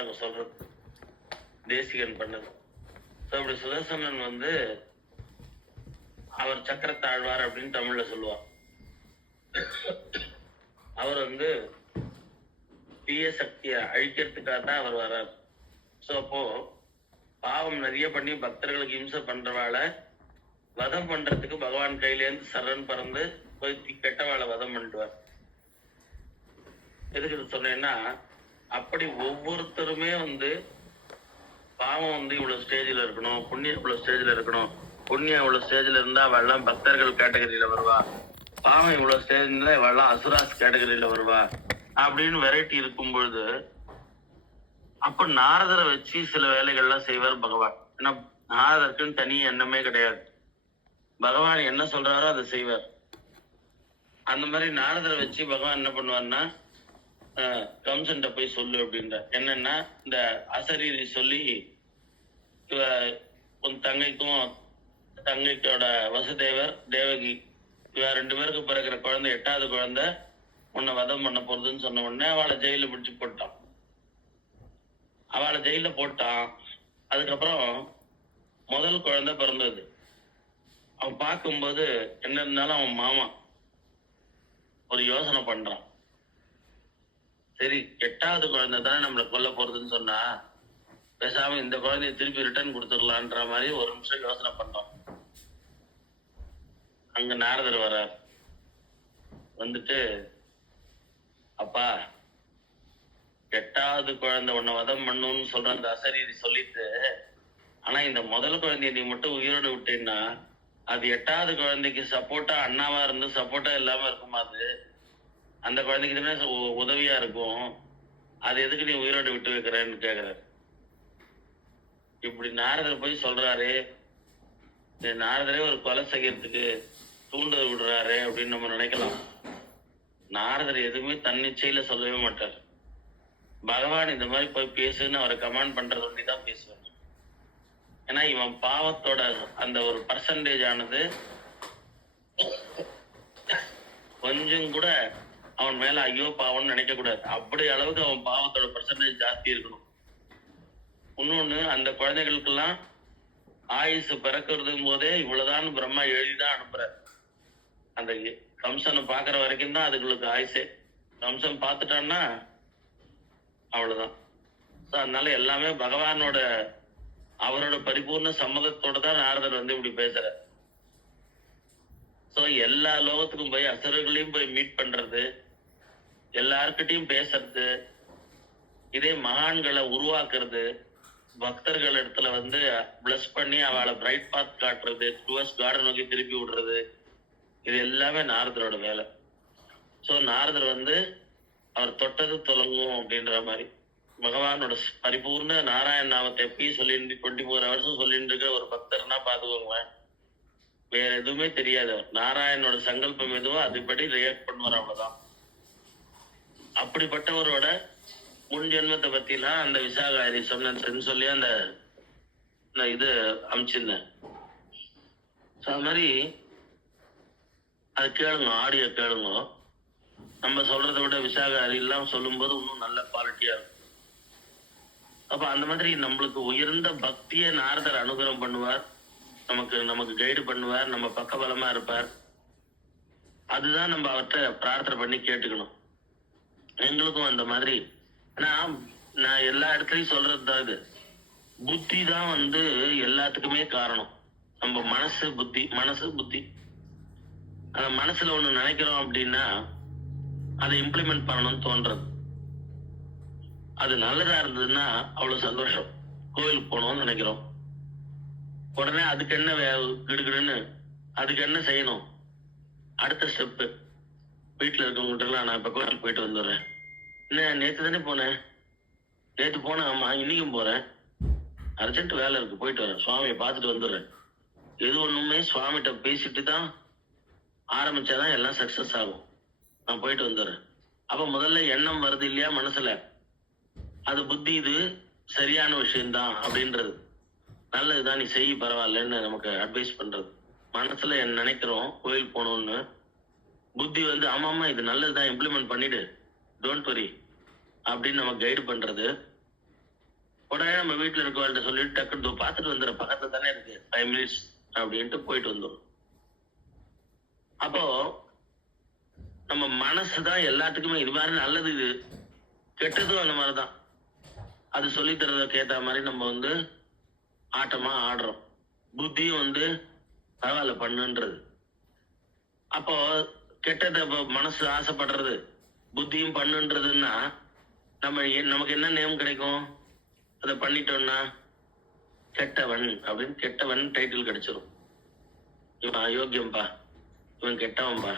இருக்கும் சொல்றது, தேசிகன் பண்ணது. அப்படி சுதர்சனன் வந்து அவர் சக்கரத்தாழ்வார் அப்படின்னு தமிழ்ல சொல்லுவார். அவர் வந்து தீய சக்தியை அழிக்கிறதுக்காக தான் அவர் வர்றார். ஸோ அப்போ பாவம் நிறைய பண்ணி பக்தர்களுக்கு இம்சை பண்றவாள வதம் பண்றதுக்கு பகவான் கையிலேருந்து சரண் பறந்து போய் கெட்டவாளை வதம் பண்ணிடுவார். எதுக்கு இது சொன்னேன்னா, அப்படி ஒவ்வொருத்தருமே வந்து பாவம் வந்து இவ்வளவு ஸ்டேஜில் இருக்கணும், புண்ணியம் இவ்வளவு ஸ்டேஜில் இருக்கணும், புண்ணியம் இவ்வளவு ஸ்டேஜில் இருந்தா அவெல்லாம் பக்தர்கள் கேட்டகரியில வருவா, பாவம் இவ்வளவு ஸ்டேஜ் இருந்தா இவெல்லாம் அசுராஸ் கேட்டகரியில வருவா அப்படின்னு வெரைட்டி இருக்கும் பொழுது, அப்ப நாரதரை வச்சு சில வேலைகள்லாம் செய்வார் பகவான். ஏன்னா நாரதருக்குன்னு தனி எண்ணமே கிடையாது, பகவான் என்ன சொல்றாரோ அதை செய்வார். அந்த மாதிரி நாரதரை வச்சு பகவான் என்ன பண்ணுவார்னா, கம்சன்ட்ட போய் சொல்லு அப்படின்ற என்னன்னா, இந்த அசரீரி சொல்லி உன் தங்கைக்கும் தங்கைக்கோட வசுதேவர் தேவகி இவ 2 பேருக்கு பிறகுற குழந்தை 8வது குழந்தை உன்னை வதம் பண்ண போறதுன்னு சொன்ன உடனே அவளை ஜெயில பிடிச்சு போட்டான். அவளை ஜெயில போட்டான். அதுக்கப்புறம் முதல் குழந்தை பிறந்தது. அவன் பார்க்கும்போது என்ன இருந்தாலும் அவன் மாமா ஒரு யோசனை பண்றான். சரி, 8வது குழந்தை தானே நம்மளை கொல்ல போறதுன்னு சொன்னா பேசாம இந்த குழந்தைய திருப்பி ரிட்டர்ன் கொடுத்துடலான்ற மாதிரி ஒரு நிமிஷம் யோசனை பண்றோம். அங்க நாரதர் வர்றார். வந்துட்டு, அப்பா 8வது குழந்தை உன்னை வதம் பண்ணுன்னு சொல்ற அந்த அசரீரி சொல்லிட்டு, ஆனா இந்த முதல் குழந்தைய நீ மட்டும் உயிரோடு விட்டேன்னா அது 8வது குழந்தைக்கு சப்போர்ட்டா அண்ணாவா இருந்து சப்போர்ட்டா இல்லாம இருக்குமா? அது அந்த குழந்தைக்கு தானே உதவியா இருக்கும். அது எதுக்கு நீ உயிரோடு விட்டு வைக்கிறேன்னு கேக்குறாரு. இப்படி நாரதர் போய் சொல்றாரு. நாரதரே ஒரு கொலை செய்யறதுக்கு தூண்டல் விடுறாரு அப்படின்னு நம்ம நினைக்கலாம். நாரதர் எதுவுமே தன்னிச்சையில சொல்லவே மாட்டார். பகவான் இந்த மாதிரி போய் பேசுன்னு அவரை கமாண்ட் பண்றது ஒண்டிதான் பேசுவார். ஏன்னா இவன் பாவத்தோட அந்த ஒரு பர்சன்டேஜ் ஆனது கொஞ்சம் கூட அவன் மேல ஐயோ பாவம்னு நினைக்க கூடாது. அப்படி அளவுக்கு அவன் பாவத்தோட பர்சன்டேஜ் ஜாஸ்தி இருக்கணும். இன்னொன்னு, அந்த குழந்தைகளுக்கெல்லாம் ஆயுசு பிறக்கிறதும் போதே இவ்வளவுதான் பிரம்மா எழுதிதான் அனுப்புற. அந்த கம்சனை பாக்குற வரைக்கும் தான் அதுங்களுக்கு ஆயுசே. கம்சன் பார்த்துட்டான்னா அவ்வளவுதான். அதனால எல்லாமே பகவானோட அவரோட பரிபூர்ண சம்மதத்தோட தான் நாரதர் வந்து இப்படி பேசுற. சோ எல்லா லோகத்துக்கும் போய் அசுரர்களையும் போய் மீட் பண்றது, எல்லார்கிட்டையும் பேசுறது, இதே மகான்களை உருவாக்குறது, பக்தர்கள் இடத்துல வந்து பிளஸ் பண்ணி அவளை பிரைட் பாத் காட்டுறது, டுவர்ஸ் கார்டன் நோக்கி திருப்பி விடுறது, இது எல்லாமே நாரதரோட வேலை. சோ நாரதர் வந்து அவர் தொட்டது தொலங்கும் அப்படின்ற மாதிரி பகவானோட பரிபூர்ண நாராயண நாமத்தை எப்பயும் சொல்லிட்டு 24 hours சொல்லிட்டு இருக்க ஒரு பக்தர்னா பாத்துக்கோங்களேன். வேற எதுவுமே தெரியாது. நாராயணோட சங்கல்பம் எதுவோ அதுபடி ரியாக்ட் பண்ணுவார், அவ்வளவுதான். அப்படிப்பட்டவரோட முன் ஜென்மத்தை பத்திலாம் அந்த விசாகாரி சொன்னு சொல்லி அந்த இது அமைச்சிருந்தேன். அது மாதிரி அது கேளுங்க, ஆடியோ கேளுங்க. நம்ம சொல்றதை விட விசாகாரி எல்லாம் சொல்லும்போது இன்னும் நல்ல குவாலிட்டியா இருக்கும். அப்ப அந்த மாதிரி நம்மளுக்கு உயர்ந்த பக்தியை நாரதர் அனுகிரகம் பண்ணுவார், நமக்கு கைடு பண்ணுவார், நம்ம பக்கபலமா இருப்பார். அதுதான் நம்ம அவர்கிட்ட பிரார்த்தனை பண்ணி கேட்டுக்கணும். எங்களுக்கும் அந்த மாதிரி. ஏன்னா நான் எல்லா இடத்துலயும் சொல்றதுதான், இது புத்தி தான் வந்து எல்லாத்துக்குமே காரணம். நம்ம மனசு புத்தி. அந்த மனசுல ஒண்ணு நினைக்கிறோம் அப்படின்னா அதை இம்ப்ளிமெண்ட் பண்ணணும்னு தோன்றது. அது நல்லதா இருந்ததுன்னா அவ்வளவு சந்தோஷம். கோயிலுக்கு போகணும்னு நினைக்கிறோம், உடனே அதுக்கு என்ன கிடுகிடுன்னு அதுக்கு என்ன செய்யணும், அடுத்த ஸ்டெப்பு வீட்டுல இருக்கவங்ககிட்ட நான் இப்ப கோயிலுக்கு போயிட்டு வந்துடுறேன். என்ன நேத்து தானே போனேன், நேத்து போனேன், ஆமா இன்னைக்கும் போறேன், அர்ஜென்ட் வேலை இருக்கு போயிட்டு வரேன், சுவாமியை பார்த்துட்டு வந்துடுறேன். எது ஒண்ணுமே சுவாமிகிட்ட பேசிட்டு தான் ஆரம்பிச்சாதான் எல்லாம் சக்சஸ் ஆகும். நான் போயிட்டு வந்துடுறேன். அப்ப முதல்ல எண்ணம் வருது இல்லையா மனசுல, அது புத்தி இது சரியான விஷயம்தான் அப்படின்றது, நல்லதுதான் நீ செய்ய பரவாயில்லன்னு நமக்கு அட்வைஸ் பண்றது. மனசுல நினைக்கிறோம் கோயில் போகணும்னு, புத்தி வந்து ஆமாமா இது நல்லதுதான் இம்ப்ளிமெண்ட் பண்ணிடு, டோன்ட் வரி அப்படின்னு நமக்கு கைடு பண்றது. உடனே நம்ம வீட்டுல இருக்கவள்கிட்ட சொல்லிட்டு டக்குன்னு பார்த்துட்டு வந்துடுற, பக்கத்துல தானே இருக்கு, 5 minutes அப்படின்ட்டு போயிட்டு வந்துடும். அப்போ நம்ம மனசுதான் எல்லாத்துக்குமே, இது மாதிரி நல்லது, இது கெட்டதும் அந்த மாதிரிதான். அது சொல்லி தர்றதுக்கு ஏத்த மாதிரி நம்ம வந்து ஆட்டமா ஆடுறோம். புத்தியும் வந்து பரவாயில்ல பண்ணுன்றது. அப்போ கெட்டத மனசு ஆசைப்படுறது, புத்தியும் பண்ணுன்றதுன்னா நமக்கு என்ன நேம் கிடைக்கும்? அதை பண்ணிட்டோம்னா கெட்டவன் அப்படின்னு கெட்டவன் டைட்டில் கிடைச்சிரும். இவன் அயோக்கியம்பா, இவன் கெட்டவன்பா.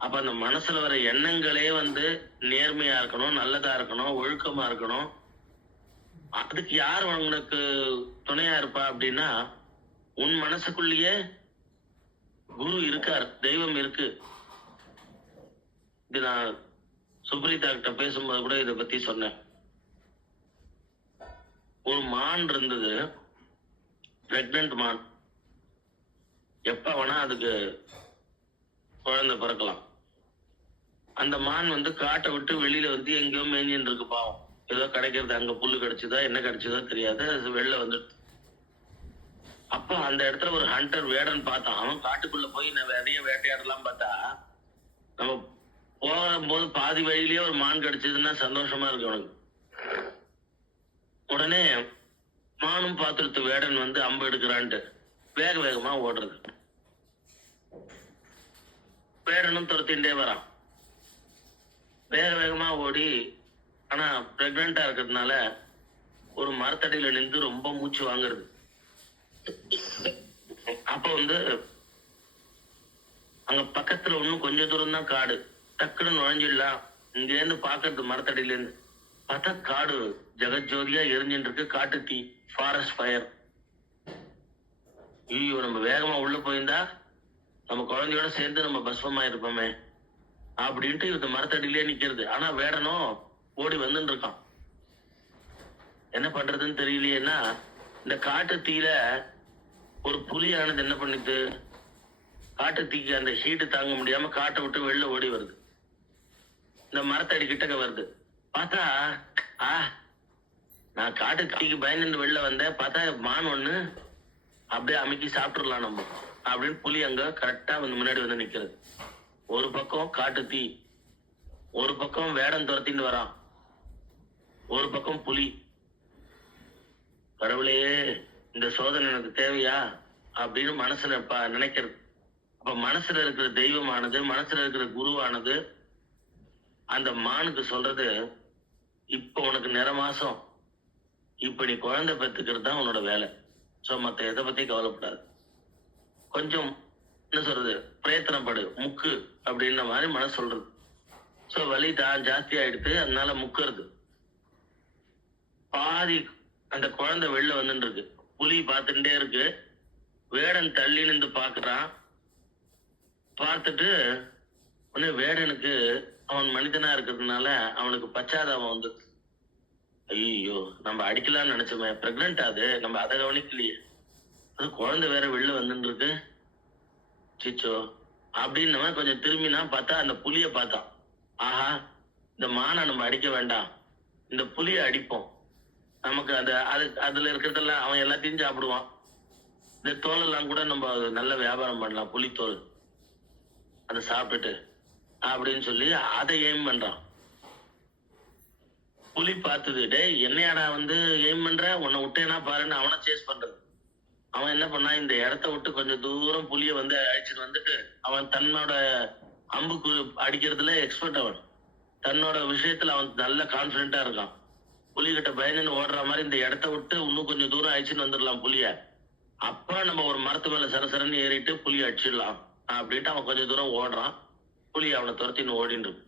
அப்ப அந்த மனசுல வர எண்ணங்களே வந்து நேர்மையா இருக்கணும், நல்லதா இருக்கணும், ஒழுக்கமா இருக்கணும். அதுக்கு யார் உனக்கு துணையா இருப்பா அப்படின்னா, உன் மனசுக்குள்ளேயே குரு இருக்கார், தெய்வம் இருக்கு. இது நான் சுப்ரீதா கிட்ட பேசும்போது கூட இதை பத்தி சொன்னேன். ஒரு மான் இருந்தது, பிரெக்னன்ட் மான். எப்ப வேணா அதுக்கு குழந்தை பிறக்கலாம். அந்த மான் வந்து காட்டை விட்டு வெளியில வந்து எங்கேயோ மேஞ்சின்னு இருக்கு, பாவம். ஏதோ கிடைக்கிறது, அங்க புல்லு கிடைச்சதா என்ன கிடைச்சதோ தெரியாது, அது வெளில வந்துட்டு. அப்ப அந்த இடத்துல ஒரு ஹண்டர் வேடன் பார்த்தான். அவன் காட்டுக்குள்ள போய் நிறைய வேட்டையாடலாம் பார்த்தா, நம்ம போகும்போது பாதி வழியிலேயே ஒரு மான் கிடைச்சதுன்னா சந்தோஷமா இருக்கு அவனுக்கு. உடனே மானும் பார்த்துடுத்து வேடன் வந்து அம்பு எடுக்கிறான்ட்டு வேக வேகமா ஓடுறது. வேடனும் துரத்தின்றே வரான், வேக வேகமா ஓடி. ஆனா பிரெக்னண்டா இருக்கிறதுனால ஒரு மரத்தடியில நின்று ரொம்ப மூச்சு வாங்குறது. அப்ப வந்து அங்க பக்கத்துல இன்னும் கொஞ்ச தூரம் தான் காடு, டக்குன்னு நுழைஞ்சிடலாம். இங்க இருந்து பாக்குறது மரத்தடியில இருந்து பார்த்தா காடு ஜெகஜோதியா எரிஞ்சிட்டு இருக்கு, காட்டு தீ, ஃபாரஸ்ட் ஃபயர். ஐயோ, நம்ம வேகமா உள்ள போயிருந்தா நம்ம குழந்தையோட சேர்ந்து நம்ம பஸ்வமா இருப்போமே அப்படின்ட்டு இந்த மரத்தடியிலே நிக்கிறது. ஆனா வேடனும் ஓடி வந்துட்டு இருக்கான். என்ன பண்றதுன்னு தெரியலையேன்னா, இந்த காட்டு தீயில ஒரு புலியானது என்ன பண்ணிட்டு, காட்டு தீக்கு அந்த ஹீட்டு தாங்க முடியாம காட்டை விட்டு வெளில ஓடி வருது. இந்த மரத்தடி கிட்டக்க வருது. பார்த்தா நான் காட்டு தீக்கு பயந்து வெளில வந்தேன், பார்த்தா மான் ஒண்ணு அப்படியே அமைக்கி சாப்பிட்டுடலாம் நம்ம அப்படின்னு புலி அங்க கரெக்டா வந்து முன்னாடி வந்து நிக்கிறது. ஒரு பக்கம் காட்டு தீ, ஒரு பக்கம் வேடம் துரத்தின்னு வரான், ஒரு பக்கம் புலி. கடவுளே, இந்த சோதனை எனக்கு தேவையா அப்படின்னு மனசுல நினைக்கிறது. அப்ப மனசுல இருக்கிற தெய்வமானது, மனசுல இருக்கிற குருவானது அந்த மானுக்கு சொல்றது, இப்ப உனக்கு நிற மாசம், இப்ப நீ குழந்தை பெற்றுக்கிறது தான் உன்னோட வேலை. சோ மத்த எதை பத்தி கவலைப்படாது, கொஞ்சம் என்ன சொல்றது, பிரயத்தனப்படு, முக்கு அப்படின்ற மாதிரி மனசு சொல்றது. சோ வலி தான் ஜாஸ்தி ஆயிடுது, அதனால முக்கிறது. பாதி அந்த குழந்தை வெளில வந்துட்டு இருக்கு, புலி பார்த்துட்டே இருக்கு. வேடன் தள்ளி நின்று பாக்குறான். பார்த்துட்டு உடனே வேடனுக்கு அவன் மனிதனா இருக்கிறதுனால அவனுக்கு பச்சாதாபம் வந்து, ஐயோ நம்ம அடிக்கலாம்னு நினைச்சோமே, பிரெக்னன்ட் அது, நம்ம அதை கவனிக்கலையே, அது குழந்தை வேற வெளில வந்துட்டு இருக்கு, சிச்சோ அப்படின்னு கொஞ்சம் திரும்பினா பார்த்தா அந்த புலிய பார்த்தான். ஆஹா, இந்த மானை நம்ம அடிக்க வேண்டாம், இந்த புலிய அடிப்போம், நமக்கு அதுல இருக்கிறதெல்லாம் அவன் எல்லாத்தையும் சாப்பிடுவான், இந்த தோலெல்லாம் கூட நம்ம நல்ல வியாபாரம் பண்ணலாம், புலித்தோல், அதை சாப்பிட்டுட்டு அப்படின்னு சொல்லி அதை எய்ம் பண்றான். புலி பார்த்தது, டே என்னையாடா வந்து எய்ம் பண்ற, உன்னை விட்டேனா பாருன்னு அவனை சேஸ் பண்றது. அவன் என்ன பண்ணா, இந்த இடத்த விட்டு கொஞ்சம் தூரம் புலிய வந்து அழிச்சிட்டு வந்துட்டு, அவன் தன்னோட அம்புக்கு அடிக்கிறதுல எக்ஸ்பர்ட். அவன் தன்னோட விஷயத்துல அவன் நல்ல கான்பிடண்டா இருக்கான். புலிகிட்ட பயந்துன்னு ஓடுற மாதிரி இந்த இடத்த விட்டு இன்னும் கொஞ்சம் தூரம் அழிச்சுன்னு வந்துடலாம் புலிய, அப்புறம் நம்ம ஒரு மரத்து மேல சரசரன்னு ஏறிட்டு புலிய அடிச்சிடலாம் அப்படின்ட்டு அவன் கொஞ்சம் தூரம் ஓடுறான். புலி அவனை துரத்தின்னு ஓடின்னு இருக்கு.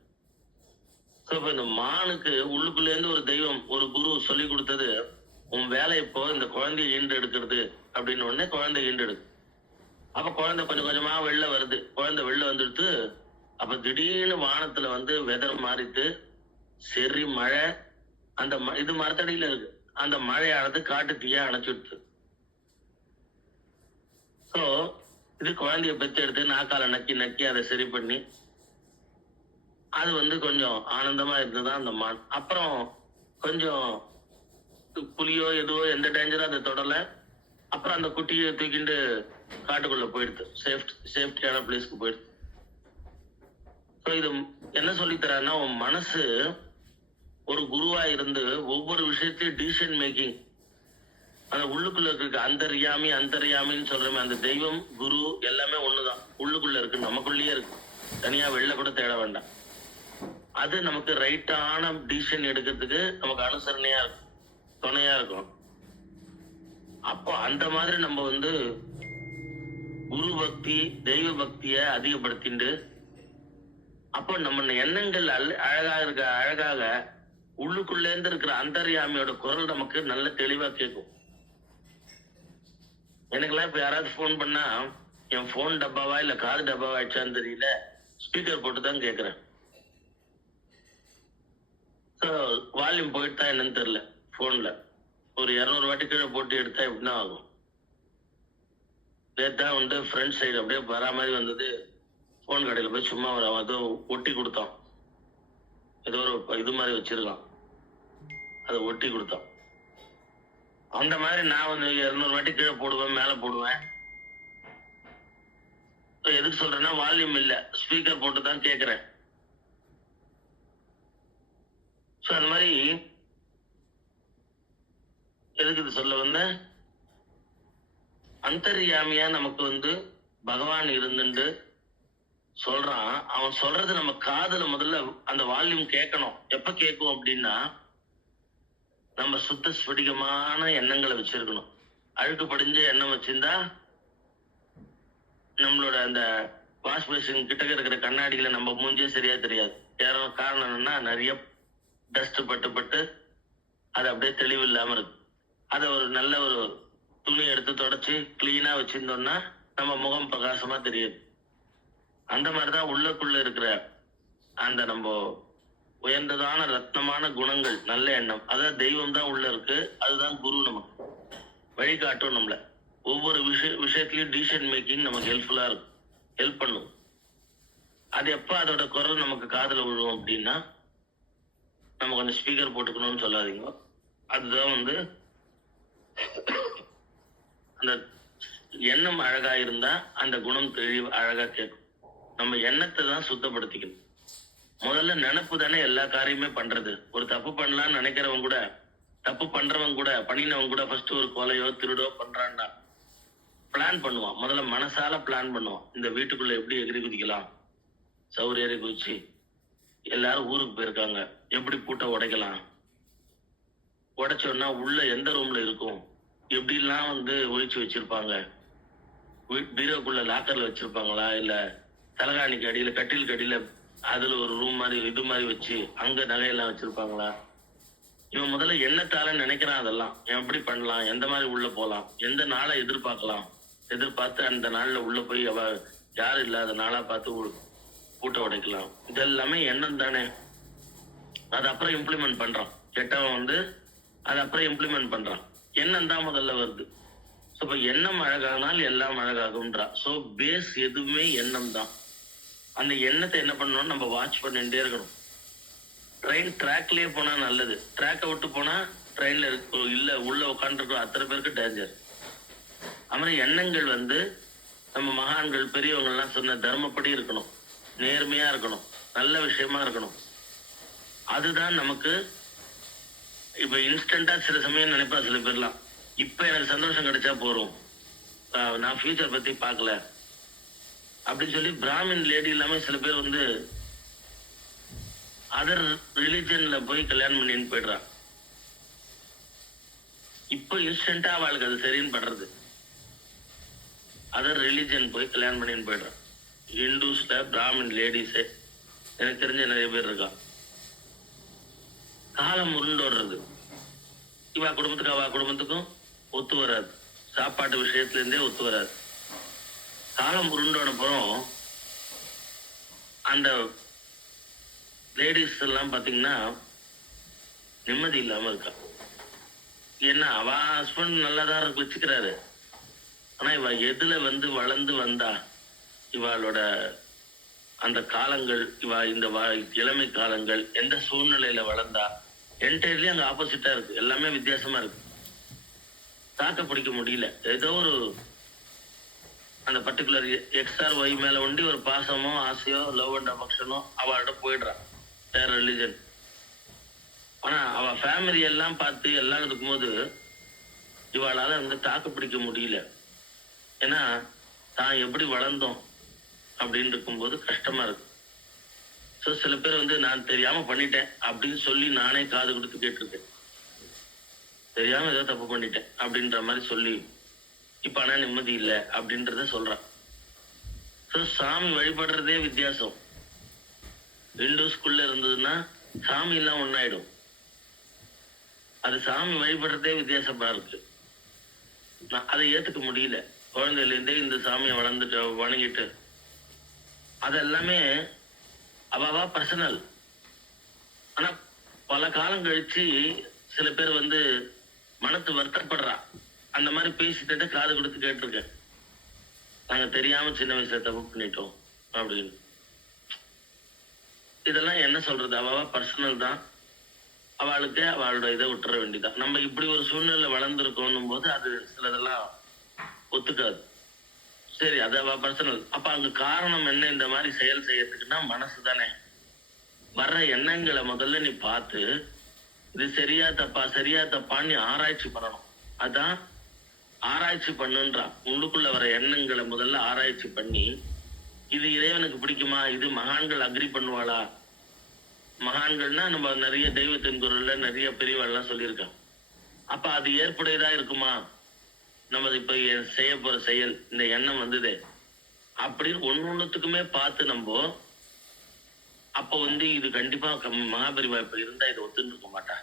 இப்ப இந்த மானுக்கு உள்ளுக்குள்ள இருந்து ஒரு தெய்வம், ஒரு குரு சொல்லி கொடுத்தது, உன் வேலை இப்போ இந்த குழந்தைய ஈண்டு எடுக்கிறது அப்படின்னு. உடனே குழந்தை ஈண்டு எடுக்கு. அப்ப குழந்தை கொஞ்சம் கொஞ்சமா வெளில வருது. குழந்தை வெளில வந்துடுத்து. அப்ப திடீர்னு வானத்துல வந்து வெதர் மாறிட்டு சரி மழை. அந்த இது மரத்தடியில இருக்கு. அந்த மழையானது காட்டு தீய அணைச்சுடுத்து. சோ இது குழந்தைய பெற்று எடுத்து நாக்கால நக்கி நக்கி அதை சரி பண்ணி அது வந்து கொஞ்சம் ஆனந்தமா இருந்ததுதான் அந்த மான். அப்புறம் கொஞ்சம் புலியோ எதுவோ எந்த டேஞ்சரோ அதை தொடல. அப்புறம் அந்த குட்டியை தூக்கிட்டு காட்டுக்குள்ள போயிடுது, சேஃப்டியான பிளேஸ்க்கு போயிடுது. ஸோ இது என்ன சொல்லித்தரான்னா, உன் மனசு ஒரு குருவா இருந்து ஒவ்வொரு விஷயத்தையும் டிசிஷன் மேக்கிங், அந்த உள்ளுக்குள்ள இருக்க அந்தர்யாமின்னு சொல்றமே, அந்த தெய்வம் குரு எல்லாமே ஒண்ணுதான், உள்ளுக்குள்ள இருக்கு, நமக்குள்ளேயே இருக்கு, தனியா வெளில கூட தேட வேண்டாம். அது நமக்கு ரைட்டான டிசிஷன் எடுக்கிறதுக்கு நமக்கு அனுசரணையா இருக்கும், துணையா இருக்கும். அப்போ அந்த மாதிரி நம்ம குரு பக்தி தெய்வ பக்திய அதிகப்படுத்திண்டு, அப்போ நம்ம எண்ணங்கள் அழகாக உள்ளுக்குள்ள இருந்து இருக்கிற அந்தர்யாமியோட குரல் நமக்கு நல்ல தெளிவா கேட்கும். எனக்குலாம் இப்ப யாராவது போன் பண்ணா என் போன் டப்பாவா இல்ல காது டப்பாவா ஆயிடுச்சான்னு தெரியல, ஸ்பீக்கர் போட்டு தான் கேட்கிறேன். வால்யூம் போயிட்டு என்னன்னு தெரியல. போன்ல ஒரு 200 வாட்டி கீழே போட்டு எடுத்தா எப்படின்னா ஆகும். நேத்தா ஃப்ரண்ட் சைடு அப்படியே வரா மாதிரி வந்தது. போன் கடையில போய் சும்மா ஏதோ ஒட்டி கொடுத்தான், ஏதோ ஒரு இது மாதிரி வச்சிருக்கான், அதை ஒட்டி கொடுத்தான். அந்த மாதிரி நான் 200 வாட்டி கீழே போடுவேன், மேல போடுவேன். எதுக்கு சொல்றேன்னா, வால்யூம் இல்ல, ஸ்பீக்கர் போட்டு தான் கேட்கிறேன். ஸோ அந்த மாதிரி எதுக்கு இது சொல்ல வந்த, அந்தர்யாமியா நமக்கு பகவான் இருந்துட்டு சொல்றான். அவன் சொல்றது நம்ம காதுல முதல்ல அந்த வால்யூம் கேட்கணும். எப்ப கேட்கும் அப்படின்னா, நம்ம சுத்த ஸ்படிகமான எண்ணங்களை வச்சிருக்கணும். அழுக்கு படிஞ்ச எண்ணம் வச்சிருந்தா நம்மளோட அந்த வாஷ் பேசின் கிட்ட இருக்கிற கண்ணாடியில நம்ம மூஞ்சே சரியா தெரியாது. காரணம் என்னன்னா, நிறைய டஸ்ட் பட்டு அது அப்படியே தெளிவு இல்லாம இருக்கு. அதை ஒரு நல்ல ஒரு துணி எடுத்து தொடச்சி கிளீனா வச்சிருந்தோம்னா நம்ம முகம் பிரகாசமா தெரியுது. அந்த மாதிரிதான் உள்ளுக்குள்ள இருக்கிற அந்த நம்ம உயர்ந்ததான ரத்னமான குணங்கள், நல்ல எண்ணம், அதான் தெய்வம் தான் உள்ள இருக்கு. அதுதான் குரு நமக்கு வழிகாட்டும். நம்மள ஒவ்வொரு விஷயத்திலயும் டிசிஷன் மேக்கிங் நமக்கு ஹெல்ப்ஃபுல்லா இருக்கும், ஹெல்ப் பண்ணும். அது எப்ப அதோட குரல் நமக்கு காதுல விழும் அப்படின்னா, நம்ம கொஞ்சம் ஸ்பீக்கர் போட்டுக்கணும்னு சொல்லாதீங்க. அதுதான் அந்த எண்ணம் அழகா இருந்தா அந்த குணம் தெளிவு அழகா கேட்கும். நம்ம எண்ணத்தை தான் சுத்தப்படுத்திக்கணும். முதல்ல நினைப்பு தானே எல்லா காரியமே பண்றது. ஒரு தப்பு பண்ணலாம்னு நினைக்கிறவங்க கூட, தப்பு பண்றவங்க கூட, பண்ணினவங்க கூட ஃபர்ஸ்ட் ஒரு கொலையோ திருடோ பண்றான்னா பிளான் பண்ணுவான். முதல்ல மனசால பிளான் பண்ணுவான். இந்த வீட்டுக்குள்ள எப்படி எகிரி குதிக்கலாம், சவுறு ஏறி குதிச்சு, எல்லாரும் ஊருக்கு போயிருக்காங்க, எப்படி பூட்டை உடைக்கலாம், உடைச்சோன்னா உள்ள எந்த ரூம்ல இருக்கும், எப்படிலாம் ஒழிச்சு வச்சிருப்பாங்க, பீரோக்குள்ள லாக்கர்ல வச்சிருப்பாங்களா, இல்ல தலகாணிக்கு அடியில கட்டிலுக்கு அடியில அதுல ஒரு ரூம் மாதிரி இது மாதிரி வச்சு அங்க நகையெல்லாம் வச்சிருப்பாங்களா. இவன் முதல்ல எண்ணத்தால நினைக்கிறான். அதெல்லாம் எப்படி பண்ணலாம், எந்த மாதிரி உள்ள போலாம், எந்த நாளை எதிர்பார்த்து அந்த நாள்ல உள்ள போய் யாரும் இல்லாத நாளா பார்த்து பூட்டை உடைக்கலாம். இதெல்லாமே எண்ணம் தானே. அது அப்புறம் இம்ப்ளிமெண்ட் பண்றான். கெட்டவன் அது அப்புறம் இம்ப்ளிமெண்ட் பண்றான். எண்ணம் தான் முதல்ல வருது. இப்ப எண்ணம் அழகானால் எல்லாம் அழகாகும்ன்றா. சோ பேஸ் எதுவுமே எண்ணம் தான். அந்த எண்ணத்தை என்ன பண்ணணும், நம்ம வாட்ச் பண்ணிட்டே இருக்கணும். ட்ரெயின் ட்ராக்லயே போனா நல்லது, ட்ராக்கை விட்டு போனா ட்ரெயின்ல இல்ல உள்ள உட்காந்துருக்க அத்தனை பேருக்கு டேஞ்சர். அது எண்ணங்கள் நம்ம மகான்கள் பெரியவங்கள்லாம் சொன்ன தர்மப்படி இருக்கணும், நேர்மையா இருக்கணும், நல்ல விஷயமா இருக்கணும். அதுதான் நமக்கு இப்ப இன்ஸ்டன்டா சில சமயம் நினைப்பா சில பேர்லாம், இப்ப எனக்கு சந்தோஷம் கிடைச்சா போறோம், நான் ஃபியூச்சர் பத்தி பார்க்கல அப்படின்னு சொல்லி பிராமின் லேடி இல்லாம சில பேர் அதர் ரிலிஜன்ல போய் கல்யாணம் பண்ணின்னு போயிடுறான். இப்போ இன்ஸ்டன்டா அவளுக்கு அது சரின்னு படுறது. அதர் ரிலிஜன் போய் கல்யாணம் பண்ணின்னு போயிடுறான். ஹிந்துஸ்ல பிராமின் லேடிஸே எனக்கு தெரிஞ்ச நிறைய பேர் இருக்கா. காலம் உருண்டோடுறது. இவா குடும்பத்துக்கும் ஒத்து வராது. சாப்பாட்டு விஷயத்துல இருந்தே ஒத்து வராது. காலம் உருண்டோனப்புறம் அந்த லேடிஸ் எல்லாம் பாத்தீங்கன்னா நிம்மதி இல்லாம இருக்கா. ஏன்னா அவ ஹஸ்பண்ட் நல்லாதான் வச்சுக்கிறாரு. ஆனா இவ எதுல வளர்ந்து வந்தா, இவாளோட அந்த காலங்கள், இந்த இளமை காலங்கள் எந்த சூழ்நிலையில வளர்ந்தா, என்டையர்லி அங்க ஆப்போசிட்டா இருக்கு. எல்லாமே வித்தியாசமா இருக்கு. தாக்க பிடிக்க முடியல. ஏதோ ஒரு அந்த பர்டிகுலர் எக்ஸ்ஆர் ஒய் மேல ஒண்டி ஒரு பாசமோ ஆசையோ லவ் அண்ட் அஃபெக்ஷனோ அவள்கிட்ட போயிடுறான், வேற ரிலிஜன். ஆனா அவ ஃபேமிலி எல்லாம் பார்த்து எல்லாம் இருக்கும்போது இவளால வந்து தாக்கு பிடிக்க முடியல. ஏன்னா தான் எப்படி வளர்ந்தோம் அப்படின்னு இருக்கும்போது கஷ்டமா இருக்கு. ஸோ சில பேர் வந்து நான் தெரியாம பண்ணிட்டேன் அப்படின்னு சொல்லி நானே காது கொடுத்து கேட்டிருக்கேன். தெரியாம ஏதோ தப்பு பண்ணிட்டேன் அப்படின்ற மாதிரி சொல்லி இப்ப ஆனா நிம்மதி இல்லை அப்படின்றத சொல்றான். ஸோ சாமி வழிபடுறதே வித்தியாசம். இந்துஸ்குள்ள இருந்ததுன்னா சாமி எல்லாம் ஒன்னாயிடும். அது சாமி வழிபடுறதே வித்தியாசமா இருக்கு. நான் அதை ஏத்துக்க முடியல. குழந்தையில இருந்தே இந்த சாமியை வளர்ந்துட்டு வணங்கிட்டு அதெல்லாமே அவாவா பர்சனல். ஆனா பல காலம் கழிச்சு சில பேர் வந்து மனத்து வருத்தப்படுறா. அந்த மாதிரி பேசிட்டு காது கொடுத்து கேட்டிருக்கேன், நாங்க தெரியாம சின்ன வயசுல தப்பு பண்ணிட்டோம் அப்படின்னு. இதெல்லாம் என்ன சொல்றது, அவாவா பர்சனல் தான். அவளுக்கு அவளோட இதை விட்டுற வேண்டியதான். நம்ம இப்படி ஒரு சூழ்நிலை வளர்ந்துருக்கோம் போது அது சிலதெல்லாம் ஒத்துக்காது. சரி, அது அவ பர்சனல். அப்ப அங்க காரணம் என்ன இந்த மாதிரி செயல் செய்யறதுக்குன்னா மனசு தானே. வர்ற எண்ணங்களை முதல்ல நீ பார்த்து இது சரியா தப்பா சரியா தப்பான்னு ஆராய்ச்சி பண்ணணும். அதான் ஆராய்ச்சி பண்ணுன்றான். உள்ளுக்குள்ள வர எண்ணங்களை முதல்ல ஆராய்ச்சி பண்ணி இது இறைவனுக்கு பிடிக்குமா, இது மகான்கள் அக்ரி பண்ணுவாளா. மகான்கள்னா நம்ம நிறைய தெய்வத்தின் குரல்ல நிறைய பிரிவுகள்லாம் சொல்லியிருக்கான். அப்ப அது ஏற்புடையதா இருக்குமா, நம்ம இப்ப செய்ய போற செயல் இந்த எண்ணம் வந்தது அப்படின்னு ஒன்னொன்னுத்துக்குமே பார்த்து நம்ம அப்ப வந்து இது கண்டிப்பா மகாபெரிவா இப்ப இருந்தா இதை ஒத்துன்னு இருக்க மாட்டா,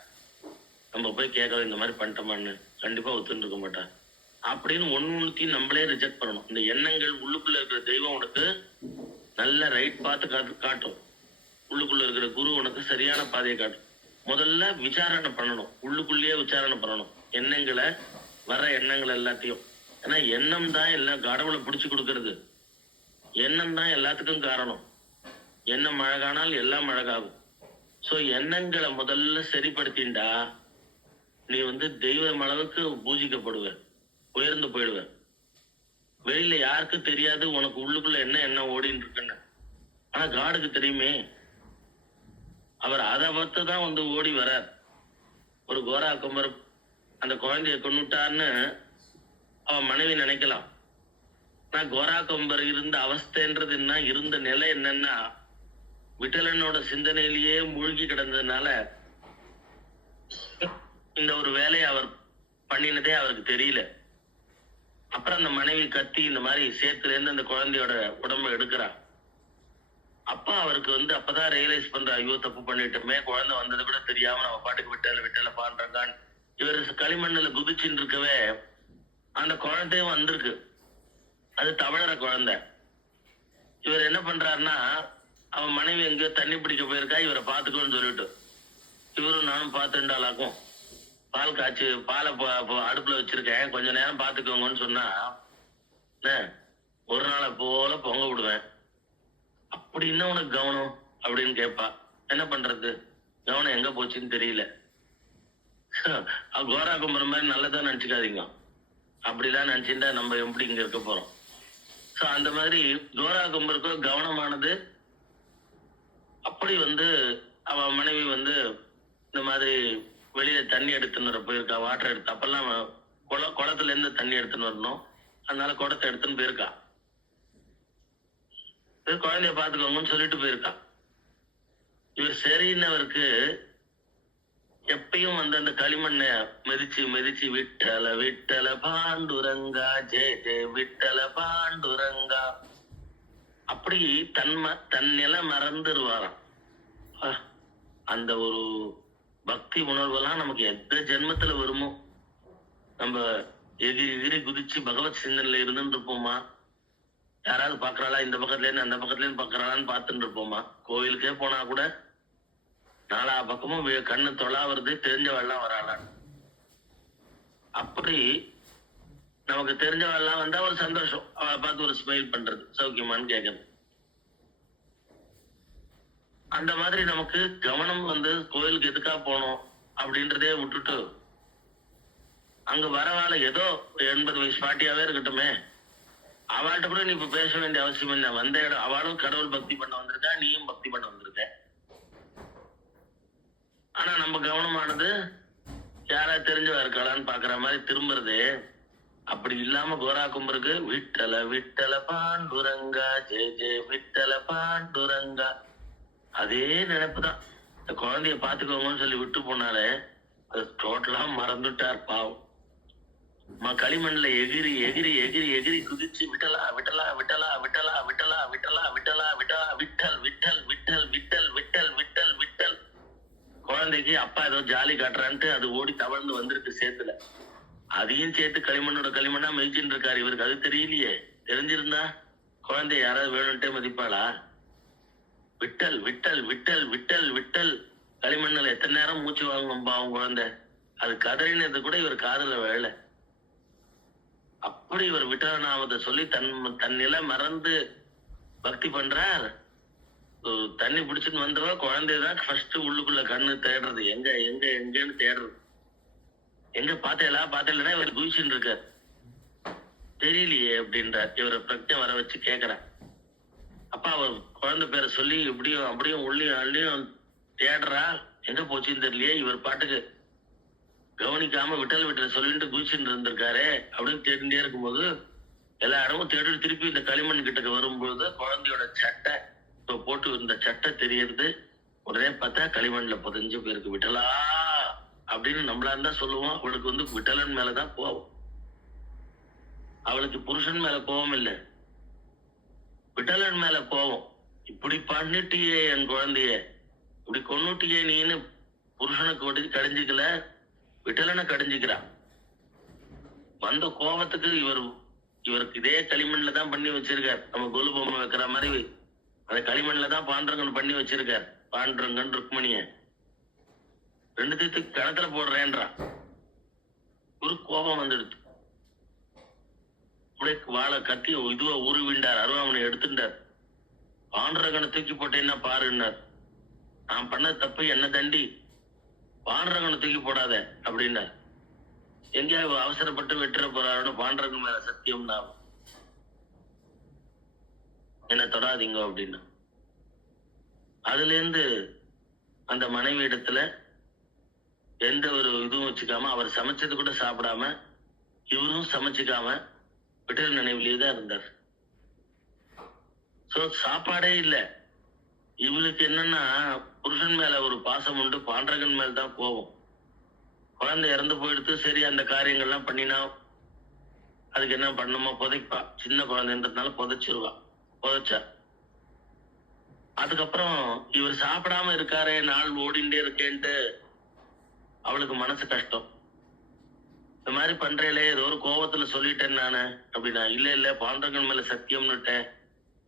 நம்ம போய் கேட்கலாம் இந்த மாதிரி பண்ணிட்டோமான்னு, கண்டிப்பா ஒத்துன்னு இருக்க மாட்டா அப்படின்னு ஒன்னொன்னுத்தையும் நம்மளே ரிஜெக்ட் பண்ணணும். இந்த எண்ணங்கள் உள்ளுக்குள்ள இருக்கிற தெய்வம் உனக்கு நல்ல ரைட் பார்த்து காட்டும். உள்ளுக்குள்ள இருக்கிற குரு உனக்கு சரியான பாதையை காட்டும். முதல்ல விசாரணை பண்ணணும், உள்ளுக்குள்ளேயே விசாரணை பண்ணணும் எண்ணங்களை, வர்ற எண்ணங்கள் எல்லாத்தையும். ஏன்னா எண்ணம் தான் எல்லாம் கடவுளை பிடிச்சு கொடுக்கறது. எண்ணம் தான் எல்லாத்துக்கும் காரணம். எண்ணம் அழகானால் எல்லாம் அழகாகும். சோ எண்ணங்களை முதல்ல சரிப்படுத்திண்டா நீ வந்து தெய்வம் அளவுக்கு பூஜிக்கப்படுவ, உயர்ந்து போயிடுவ. வெளியில யாருக்கும் தெரியாது உனக்கு உள்ளுக்குள்ள என்ன ஓடின்னு இருக்குன்னு. ஆனா காடுக்கு தெரியுமே. அவர் அதை பார்த்து தான் வந்து ஓடி வரார். ஒரு கோரா கும்பர் அந்த குழந்தைய கொண்டுட்டான்னு அவன் மனைவி நினைக்கலாம். நான் கோரா கொம்பர் இருந்த அவஸ்தைன்றது என்ன, இருந்த நிலை என்னன்னா விட்டலனோட சிந்தனையிலேயே மூழ்கி கிடந்ததுனால இந்த ஒரு வேலையை அவர் பண்ணினதே அவருக்கு தெரியல. அப்புறம் அந்த மனைவி கத்தி இந்த மாதிரி சேத்துல இருந்து அந்த குழந்தையோட உடம்பை எடுக்கிறா. அப்பா அவருக்கு வந்து அப்பதான் ரியலைஸ் பண்ற, ஐயோ தப்பு பண்ணிட்டோமே, குழந்தை வந்தது கூட தெரியாம நம்ம பாட்டுக்கு விட்டல பாடுறான். இவர் களிமண்ணுல குதிச்சுட்டு இருக்கவே அந்த குழந்தையும் வந்திருக்கு. அது தவழற குழந்தை. இவர் என்ன பண்றாருன்னா அவன் மனைவி எங்கேயோ தண்ணி பிடிக்க போயிருக்கா, இவரை பார்த்துக்கோன்னு சொல்லிட்டு இவரும் நானும் பார்த்துட்டாலாக்கும். பால் காய்ச்சி பாலை அடுப்புல வச்சிருக்கேன், கொஞ்ச நேரம் பார்த்துக்கோங்கன்னு சொன்னா ஒரு நாளை போல பொங்க விடுவேன். அப்படி என்ன உனக்கு கவனம் அப்படின்னு கேட்பா. என்ன பண்றது, கவனம் எங்க போச்சுன்னு தெரியல. கோரா கும்புற மாதிரி நல்லதான் நினைச்சுக்காதீங்க. அப்படிலாம் நினைச்சுட்டா நம்ம எப்படி இங்க இருக்க போறோம். சோ அந்த மாதிரி கோரா கும்பருக்கு கவனமானது. அப்படி வந்து அவ மனைவி வந்து இந்த மாதிரி வெளியில தண்ணி எடுத்துன்னு வர போயிருக்கா, வாட்டர் எடுத்து. அப்பெல்லாம் குளத்துல இருந்து தண்ணி எடுத்துன்னு வரணும், அதனால குடத்தை எடுத்துன்னு போயிருக்கா. குழந்தைய பாத்துக்கோங்கன்னு சொல்லிட்டு போயிருக்கா. இவர் சரின்னவருக்கு எப்பயும் வந்து அந்த களிமண்ணை மிதிச்சு மிதிச்சு விட்டல விட்டல பாண்டுரங்கா ஜெய ஜெய விட்டல பாண்டுரங்கா அப்படி தன் நிலை மறந்துருவாராம். அந்த ஒரு பக்தி உணர்வெல்லாம் நமக்கு எந்த ஜென்மத்துல வருமோ. நம்ம எகிரி குதிச்சு பகவத் சிந்தனையில இருந்துட்டு இருப்போமா, யாராவது பாக்குறாளா இந்த பக்கத்துல இருந்து அந்த பக்கத்துல இருந்து பாக்குறாளான்னு பார்த்துட்டு இருப்போமா. கோவிலுக்கே போனா கூட நாலா பக்கமும் கண்ணு தொழா வருது, தெரிஞ்சவெல்லாம் வராளான்னு. அப்படி நமக்கு தெரிஞ்சவெல்லாம் வந்தா ஒரு சந்தோஷம், அவளை பார்த்து ஒரு ஸ்மைல் பண்றது, சௌக்கியமான்னு கேட்கறது. அந்த மாதிரி நமக்கு கவனம் வந்து கோயிலுக்கு எதுக்கா போனோம் அப்படின்றதே விட்டுட்டு அங்க வரவாள் ஏதோ 80 வயசு பாட்டியாவே இருக்கட்டுமே, அவள்கிட்ட கூட நீ இப்ப பேச வேண்டிய அவசியம் என்ன? வந்த இடம் அவளும் கடவுள் பக்தி பண்ண வந்திருக்கா, நீயும் பக்தி பண்ண வந்திருக்க. ஆனா நம்ம கவனமானது யாரா தெரிஞ்சவா இருக்காளான்னு பாக்குற மாதிரி திரும்புறது. அப்படி இல்லாம கோரா கும்பருக்கு விட்டல விட்டல பாண்டுரங்கா ஜெய ஜெய விட்டல பாண்டுரங்கா, அதே நினைப்புதான். இந்த குழந்தைய பாத்துக்கோங்கன்னு சொல்லி விட்டு போனாலே அது டோட்டலா மறந்துட்டார் பாவம். களிமண்ல எகிரி எகிரி எகிரி எகிரி குதிச்சு விட்டலா விட்டலா விட்டலா விட்டலா விட்டலா விட்டலா விட்டலா விட்டலா விட்டல் விட்டல் விட்டல் விட்டல் விட்டல் விட்டல் விட்டல். குழந்தைக்கு அப்பா ஏதோ ஜாலி காட்டுறான்ட்டு அது ஓடி தவழ்ந்து வந்திருக்கு சேத்துல. அதையும் சேர்த்து களிமண்ணோட களிமண்ணா மெதிச்சுட்டு இருக்காரு. இவருக்கு அது தெரியலையே. தெரிஞ்சிருந்தா குழந்தைய யாராவது வேணும்ட்டே மதிப்பாளா? விட்டல் விட்டல் விட்டல் விட்டல் விட்டல். களிமண்ணில் எத்தனை நேரம் மூச்சு வாங்கும் பாவம் குழந்தை. அது கதறினது கூட இவர் காதுல வேலை. அப்படி இவர் விட்டலநாமத்தை சொல்லி தன் நிலை மறந்து பக்தி பண்றார். தண்ணி பிடிச்சிட்டு வந்தவ குழந்தைதான் ஃபர்ஸ்ட் உள்ளுக்குள்ள கண்ணு தேடுறது. எங்க எங்க எங்கன்னு தேடுறது. எங்க பாத்தேலா இவர் குதிச்சுட்டு இருக்கார். தெரியலையே அப்படின்றார். இவரை பிரச்சனை வர வச்சு கேக்குறார். அப்பா அவர் குழந்தை பேரை சொல்லி இப்படியும் அப்படியும் உள்ளியும் அள்ளியும் தேடுறா. எங்க போச்சுன்னு தெரியலையே. இவர் பாட்டுக்கு கவனிக்காம விட்டல் விட்டல் சொல்லிட்டு குதிச்சுட்டு இருந்திருக்காரு அப்படின்னு தேடிட்டே இருக்கும்போது எல்லா இடமும் தேடி திருப்பி இந்த களிமண் கிட்டக்கு வரும்போது குழந்தையோட சட்டை போட்டு இந்த சட்டை தெரியறது. உடனே பார்த்தா களிமண்ல புதஞ்சு பேருக்கு விட்டலா அப்படின்னு நம்மளா இருந்தா சொல்லுவோம். அவளுக்கு விட்டலன் மேலதான் கோவம். அவளுக்கு புருஷன் மேல கோபம் இல்லை, விட்டலன் மேல கோவம். இப்படி பண்ணிட்டியே என் குழந்தைய, இப்படி கொன்னுட்டியே நீன்னு புருஷனுக்கு கடிஞ்சுக்கல, விட்டலனை கடிஞ்சுக்கிறான். வந்த கோபத்துக்கு இவருக்கு இதே களிமண்ல தான் பண்ணி வச்சிருக்கார். நம்ம கொலு பொம்மை வைக்கிற மாதிரி அந்த களிமண்ல தான் பாண்டரங்கன் பண்ணி வச்சிருக்கார். பாண்டரங்கன் ருக்மணிய ரெண்டுத்துக்கு கணத்துல போடுறேன்றான். ஒரு கோபம் வந்துடுது. வாழை கத்தி இதுவா உருவிண்டார். அருவாமனை எடுத்துட்டார். பாண்டரங்கனை தூக்கி போட்டேன்னா பாருன்னார். நான் பண்ண தப்பு என்ன தண்டி, பாண்டரங்கனை தூக்கி போடாத அப்படின்னார். எங்கேயாவது அவசரப்பட்டு வெட்டுற போறாருன்னு பாண்டரங்கன் மேல சத்தியம் தான் என்ன தொடாதீங்க அப்படின்னா. அதுல இருந்து அந்த மனைவி இடத்துல எந்த ஒரு இதுவும் வச்சுக்காம, அவர் சமைச்சது கூட சாப்பிடாம, இவரும் சமைச்சுக்காம விட்டல் நினைவிலேயே தான் இருந்தார். சோ சாப்பாடே இல்லை. இவளுக்கு என்னன்னா புருஷன் மேல ஒரு பாசம் உண்டு, பாண்டரங்கன் மேல தான் கோபம். குழந்தை இறந்து போயிடுத்து. சரி, அந்த காரியங்கள்லாம் பண்ணினா அதுக்கு என்ன பண்ணுமோ புதைப்பா. சின்ன குழந்தைன்றதுனால புதைச்சிருவா. புதைச்சா அதுக்கப்புறம் இவர் சாப்பிடாம இருக்காரே, நாள் ஓடிண்டே இருக்கேன்ட்டு அவளுக்கு மனசு கஷ்டம். இந்த மாதிரி பண்றேலே, ஏதோ ஒரு கோபத்துல சொல்லிட்டேன் நானு அப்படின்னா. இல்ல பாண்டரங்கன் மேல சத்தியம்னுட்டேன்.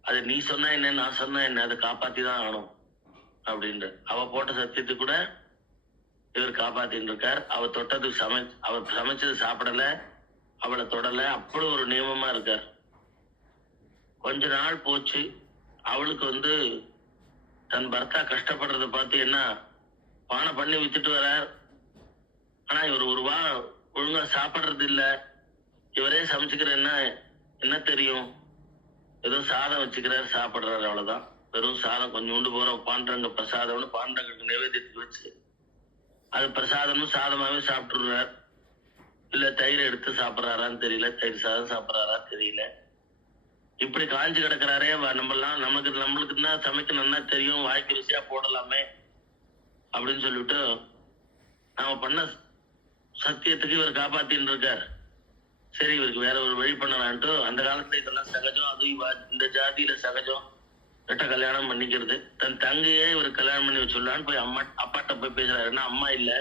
அது நீ சொன்னா என்ன, நான் சொன்னா என்ன, அதை காப்பாத்தி தான் ஆகணும் அப்படின்ற. அவ போட்ட சத்தியத்தை கூட இவர் காப்பாத்தின்னு இருக்கார். அவர் சமைச்சது சாப்பிடல, அவளை தொடல. அப்படி ஒரு நியமமா இருக்கார். கொஞ்ச நாள் போச்சு. அவளுக்கு தன் பர்த்தா கஷ்டப்படுறத பார்த்து என்ன பானை பண்ணி வித்துட்டு வரார். ஆனா இவர் ஒரு ஒழுங்கா சாப்பிடுறது இல்ல. இவரே சமைச்சுக்கிற என்ன தெரியும், ஏதோ சாதம் வச்சுக்கிறார், சாப்பிடுறாரு, அவ்வளவுதான். வெறும் சாதம் கொஞ்சோண்டு போற பாண்டரங்க பிரசாதம்னு பாண்டரங்களுக்கு நைவேத்தியத்துக்கு வச்சு அது பிரசாதமும் சாதமாவே சாப்பிட்டுறார். இல்ல தயிர் எடுத்து சாப்பிட்றாரான்னு தெரியல, தயிர் சாதம் சாப்பிட்றாரா தெரியல. இப்படி காஞ்சி கிடக்குறாரே. நம்மளுக்கு தான் சமைக்க நல்லா தெரியும், வாய்க்கு ருசியா போடலாமே அப்படின்னு சொல்லிட்டு நாம பண்ண சத்தியத்துக்கு இவர் காப்பாத்தின்னு இருக்கார். சரி, இவருக்கு வேற ஒரு வழி பண்ணலான்ட்டு, அந்த காலத்துல இதெல்லாம் சகஜம். அதுவும் இந்த ஜாதியில சகஜம், ரெட்ட கல்யாணம் பண்ணிக்கிறது. தன் தங்கையே இவர் கல்யாணம் பண்ணி வச்சுடலான்னு போய் அப்பாட்ட போய் பேசுறாரு. ஏன்னா அம்மா இல்ல.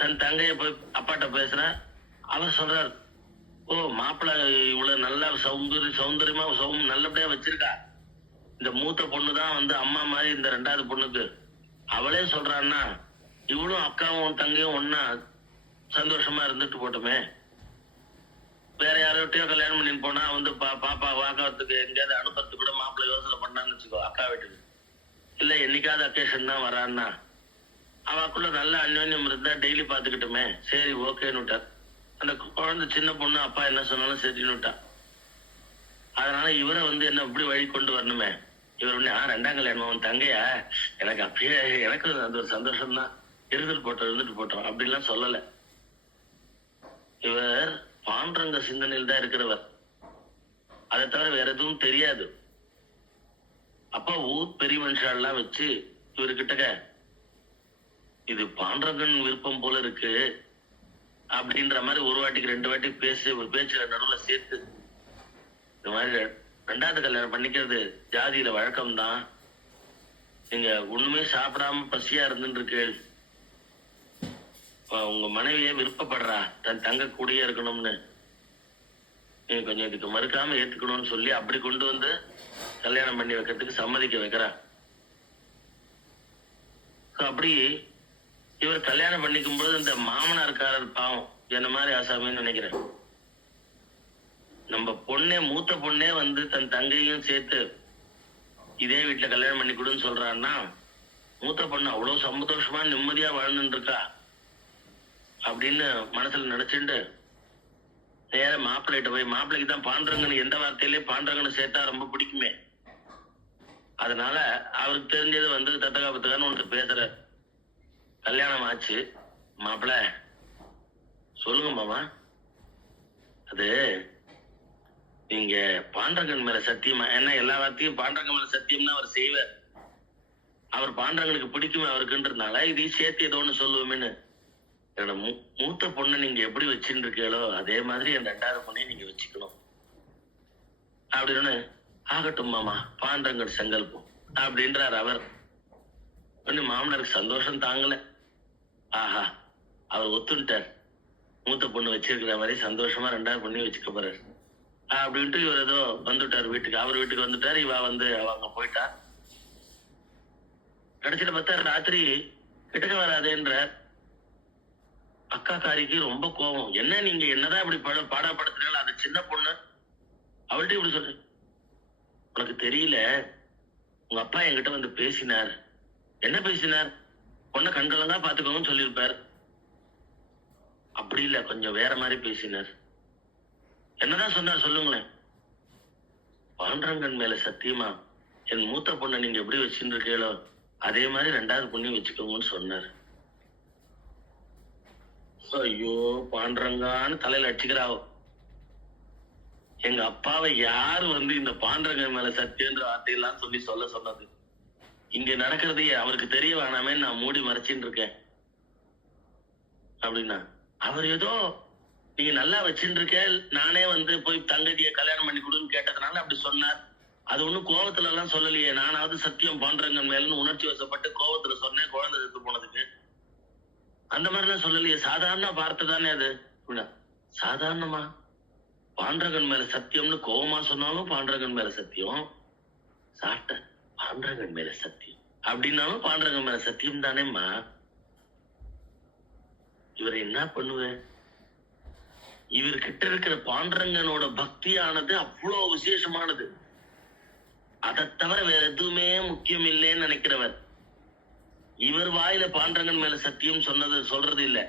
தன் தங்கைய போய் அப்பாட்ட பேசுற. அவர் சொல்றார், ஓ மாப்பிள்ள இவ்வளவு நல்லா சௌந்தரியமா நல்லபடியா வச்சிருக்கா. இந்த மூத்த பொண்ணுதான் அம்மா மாதிரி இந்த ரெண்டாவது பொண்ணுக்கு. அவளே சொல்றான்னா இவளும் அக்காவும் தங்கையும் ஒன்னா சந்தோஷமா இருந்துட்டு போட்டோமே. வேற யாரோட்டையோ கல்யாணம் பண்ணிட்டு போனா பாப்பா வாக்கிறதுக்கு எங்கேயாவது அனுப்புறதுக்கு கூட மாப்பிள்ளை யோசனை பண்ணான்னு வச்சுக்கோ, அக்கா வீட்டுக்கு. இல்ல என்னைக்காவது அக்கேஷன் தான் வரான்னா அவக்குள்ள நல்ல அந்யோன்யம் இருந்தா டெய்லி பாத்துக்கிட்டுமே, சரி ஓகேன்னு விட்டார். அந்த குழந்தை சின்ன பொண்ணு அப்பா என்ன சொன்னாலும் சரின்னு விட்டான். அதனால இவரை என்ன இப்படி வழி கொண்டு வரணுமே. இவர் ரெண்டாம் கல்யாணம் உன் தங்கையா, எனக்கு அப்பயே எனக்கு அது ஒரு சந்தோஷம் தான், இருந்துட்டு போட்டோம் அப்படின்லாம் சொல்லல. இவர் பாண்டரங்க சிந்தனையில் தான் இருக்கிறவர், அதை தவிர வேற எதுவும் தெரியாது. அப்பா ஊர் பெரிய மனுஷாலாம் வச்சு இவர்கிட்ட இது பாண்டரங்கன் விருப்பம் போல இருக்கு அப்படின்ற மாதிரி ஒரு வாட்டிக்கு 2 வாட்டி பேச்சு நடுவுல சேர்த்து, இந்த மாதிரி 2வது கல்யாணம் பண்ணிக்கிறது ஜாதியில வழக்கம்தான், நீங்க ஒண்ணுமே சாப்பிடாம பசியா இருந்துருக்கு, உங்க மனைவியே விருப்பப்படுறா தன் தங்க கூடயே இருக்கணும்னு, நீங்க கொஞ்சம் இதுக்கு மறுக்காம ஏத்துக்கணும்னு சொல்லி அப்படி கொண்டு வந்து கல்யாணம் பண்ணி வைக்கிறதுக்கு சம்மதிக்க வைக்கிறா. அப்படி இவர் கல்யாணம் பண்ணிக்கும் போது இந்த மாமனார்காரர் பாவம் என்ன மாதிரி ஆசாமின்னு நினைக்கிறேன். நம்ம மூத்த பொண்ணே தன் தங்கையும் சேர்த்து இதே வீட்டுல கல்யாணம் பண்ணி கொடுன்னு சொல்றான்னா, மூத்த பொண்ணு அவ்வளவு சந்தோஷமா நிம்மதியா வாழ்ந்துட்டு இருக்கா அப்படின்னு மனசுல நினைச்சுட்டு நேர மாப்பிள்ளைகிட்ட போய், மாப்பிள்ளைக்கு தான் பாண்டரங்கன்னு எந்த வார்த்தையிலேயே பாண்டரங்கன்னு சேர்த்தா ரொம்ப பிடிக்குமே, அதனால அவருக்கு தெரிஞ்சது தத்தகாபத்துக்கான்னு ஒன்று பேசுற. கல்யாணம் ஆச்சு. மாப்பிள்ள சொல்லுங்க மாமா, அது நீங்க பாண்டரங்கன் மேல சத்தியமா, என்ன எல்லா வார்த்தையும் பாண்டரங்கன் மேல சத்தியம்னா அவர் செய்வார், அவர் பாண்டரங்கனுக்கு பிடிக்குமே அவருக்குன்றதுனால இதையும் சேர்த்து ஏதோ ஒண்ணு சொல்லுவோமேன்னு, என்னோட மூத்த பொண்ணை நீங்க எப்படி வச்சுட்டு இருக்கீங்களோ அதே மாதிரி என் 2வது பொண்ணையும் நீங்க வச்சுக்கணும் அப்படின்னு. ஆகட்டும் மாமா, பாண்டரங்கன் சங்கல்பம் அப்படின்றார் அவர். மாமனாருக்கு சந்தோஷம் தாங்கல. ஆஹா, அவர் ஒத்துட்டார், மூத்த பொண்ணு வச்சிருக்கிற மாதிரி சந்தோஷமா 2வது பொண்ணையும் வச்சுக்க போறாரு அப்படின்ட்டு இவர் ஏதோ வந்துட்டார் வீட்டுக்கு. அவர் வீட்டுக்கு வந்துட்டார், இவ அவங்க போயிட்டா. கடைசியில பார்த்தா ராத்திரி கிட்டக்க வராதேன்ற. அக்கா காரிக்கு ரொம்ப கோபம். என்ன நீங்க என்னதான் இப்படி பாடப்படுத்துறீங்களா, அது சின்ன பொண்ணு, அவள்கிட்ட இப்படி சொல்லு, உனக்கு தெரியல, உங்க அப்பா என்கிட்ட பேசினார். என்ன பேசினார்? பொண்ணை கண்கலங்கா பாத்துக்கோங்கன்னு சொல்லியிருப்பார். அப்படி இல்ல, கொஞ்சம் வேற மாதிரி பேசினார். என்னதான் சொன்னார் சொல்லுங்களேன். பாண்டரங்கன் மேல சத்தியமா என் மூத்த பொண்ணை நீங்க எப்படி வச்சுட்டு இருக்கீங்களோ அதே மாதிரி 2வது பொண்ணையும் வச்சுக்கோங்கன்னு சொன்னார். ஐயோ, பாண்டரங்கான்னு தலையில அடிச்சுக்கிறாவோ. எங்க அப்பாவை யாரு இந்த பாண்டரங்கன் மேல சத்தியன்ற வார்த்தையெல்லாம் சொல்ல சொன்னது? இங்க நடக்கிறதையே அவருக்கு தெரிய வேணாமே நான் மூடி மறைச்சின்னு இருக்கேன் அப்படின்னா, அவர் ஏதோ நீங்க நல்லா வச்சுட்டு இருக்க, நானே போய் தங்கதிய கல்யாணம் பண்ணி கொடுன்னு கேட்டதுனால அப்படி சொன்னார். அது ஒண்ணும் கோவத்துல எல்லாம் சொல்லலையே, நானாவது சத்தியம் பாண்டரங்கன் மேலன்னு உணர்ச்சி வசப்பட்டு கோவத்துல சொன்னேன் குழந்தை செத்து போனதுக்கு. அந்த மாதிரி எல்லாம் சொல்லலையே, சாதாரண வார்த்தை தானே அது. சாதாரணமா பாண்டரங்கன் மேல சத்தியம்னு கோவமா சொன்னாலும் பாண்டரங்கன் மேல சத்தியம், சாப்பிட்ட பாண்டரங்கன் மேல சத்தியம் அப்படின்னாலும் பாண்டரங்கன் மேல சத்தியம் தானேம்மா. இவர் என்ன பண்ணுவேன்? இவர்கிட்ட இருக்கிற பாண்டரங்கனோட பக்தியானது அவ்வளவு விசேஷமானது, அதை தவிர வேற எதுவுமே முக்கியம் இல்லைன்னு நினைக்கிறவர். இவர் வாயில பாண்டரங்கன் மேல சத்தியம் சொல்றது இல்ல,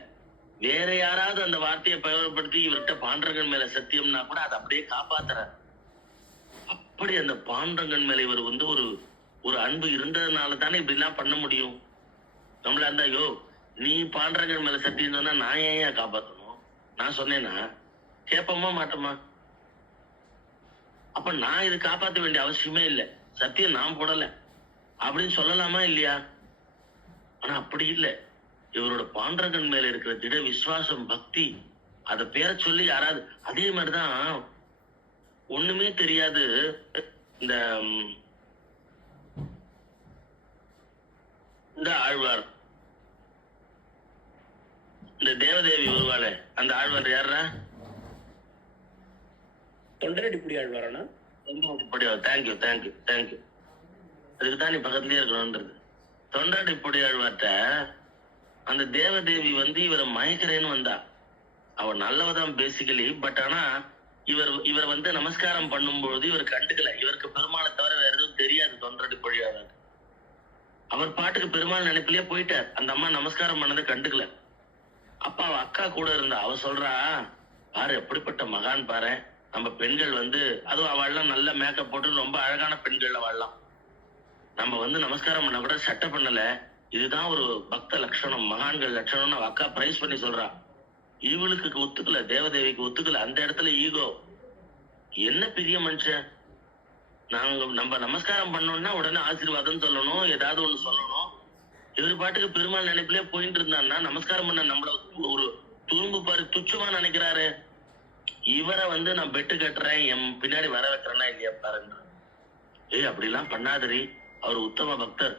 வேற யாராவது அந்த வார்த்தையை பயன்படுத்தி இவர்கிட்ட பாண்டரங்கன் மேல சத்தியம்னா கூட அதை அப்படியே காப்பாத்துறார். அப்படி அந்த பாண்டரங்கன் மேல இவர் ஒரு அன்பு இருந்ததுனால தானே இப்படி எல்லாம் பண்ண முடியும். நம்மள இருந்தா, ஐயோ நீ பாண்டரங்கன் மேல சத்தியம் சொன்னா நான் ஏன் காப்பாத்தணும், நான் சொன்னேன்னா கேட்போமா மாட்டோமா? அப்ப நான் இது காப்பாற்ற வேண்டிய அவசியமே இல்லை, சத்தியம் நான் போடல அப்படின்னு சொல்லலாமா இல்லையா? ஆனா அப்படி இல்லை. இவரோட பாண்டரங்கன் மேல இருக்கிற திட விசுவாசம், பக்தி, அத பேரை சொல்லி யாராவது, அதே மாதிரிதான் ஒண்ணுமே தெரியாது இந்த ஆழ்வார், இந்த தேவதேவி வருவாள அந்த ஆழ்வார் யாரா? தொண்டரடிப்புடி ஆழ்வாரானா? Thank you thank you thank you. அதுக்குதான் நீ பக்கத்துலயே இருக்கணும்ன்றது. தொண்டரடிப்புடி ஆழ்வார்ட்ட அந்த தேவதேவி இவரை மயக்கிறேன்னு வந்தா. அவ நல்லவதான் பேசிக்கலி, பட் ஆனா இவர் நமஸ்காரம் பண்ணும்போது இவர் கண்டுக்கல. இவருக்கு பெருமாளை தவிர வேற எதுவும் தெரியாது தொண்டரடிப்புடி ஆழ்வார். அவர் பாட்டுக்கு பெருமாள் நினைப்பிலேயே போயிட்டார். அந்த அம்மா நமஸ்காரம் பண்ணதை கண்டுக்கல. அப்ப அவ அக்கா கூட இருந்தா. அவ சொல்றா, பாரு எப்படிப்பட்ட மகான் பாரு. நம்ம பெண்கள் அதுவும் அவள்லாம் நல்ல மேக்கப் போட்டு ரொம்ப அழகான பெண்கள் அவள்லாம். நம்ம நமஸ்காரம் பண்ண கூட சட்டை பண்ணல. இதுதான் ஒரு பக்த லட்சணம், மகான்கள் லட்சணம்னு அவ அக்கா பிரைஸ் பண்ணி சொல்றா. இவளுக்கு ஒத்துக்கல, தேவதேவிக்கு ஒத்துக்கல. அந்த இடத்துல ஈகோ. என்ன பெரிய மனுஷன், நம்ம நமஸ்காரம் பண்ணோம்னா உடனே ஆசீர்வாதம் சொல்லணும், ஏதாவது ஒண்ணு சொல்லணும். இவர் பாட்டுக்கு பெருமாள் நினைப்பிலே போயிட்டு இருந்தான்னா நமஸ்காரம் பண்ண நம்மள ஒரு துரும்பு பாரு துச்சமா நினைக்கிறாரு. இவரை நான் பெட்டு கட்டுறேன், என் பின்னாடி வர வைக்கிறேன்னா இல்லையா பாருங்க. அப்படிலாம் பண்ணாதரி, அவர் உத்தம பக்தர்,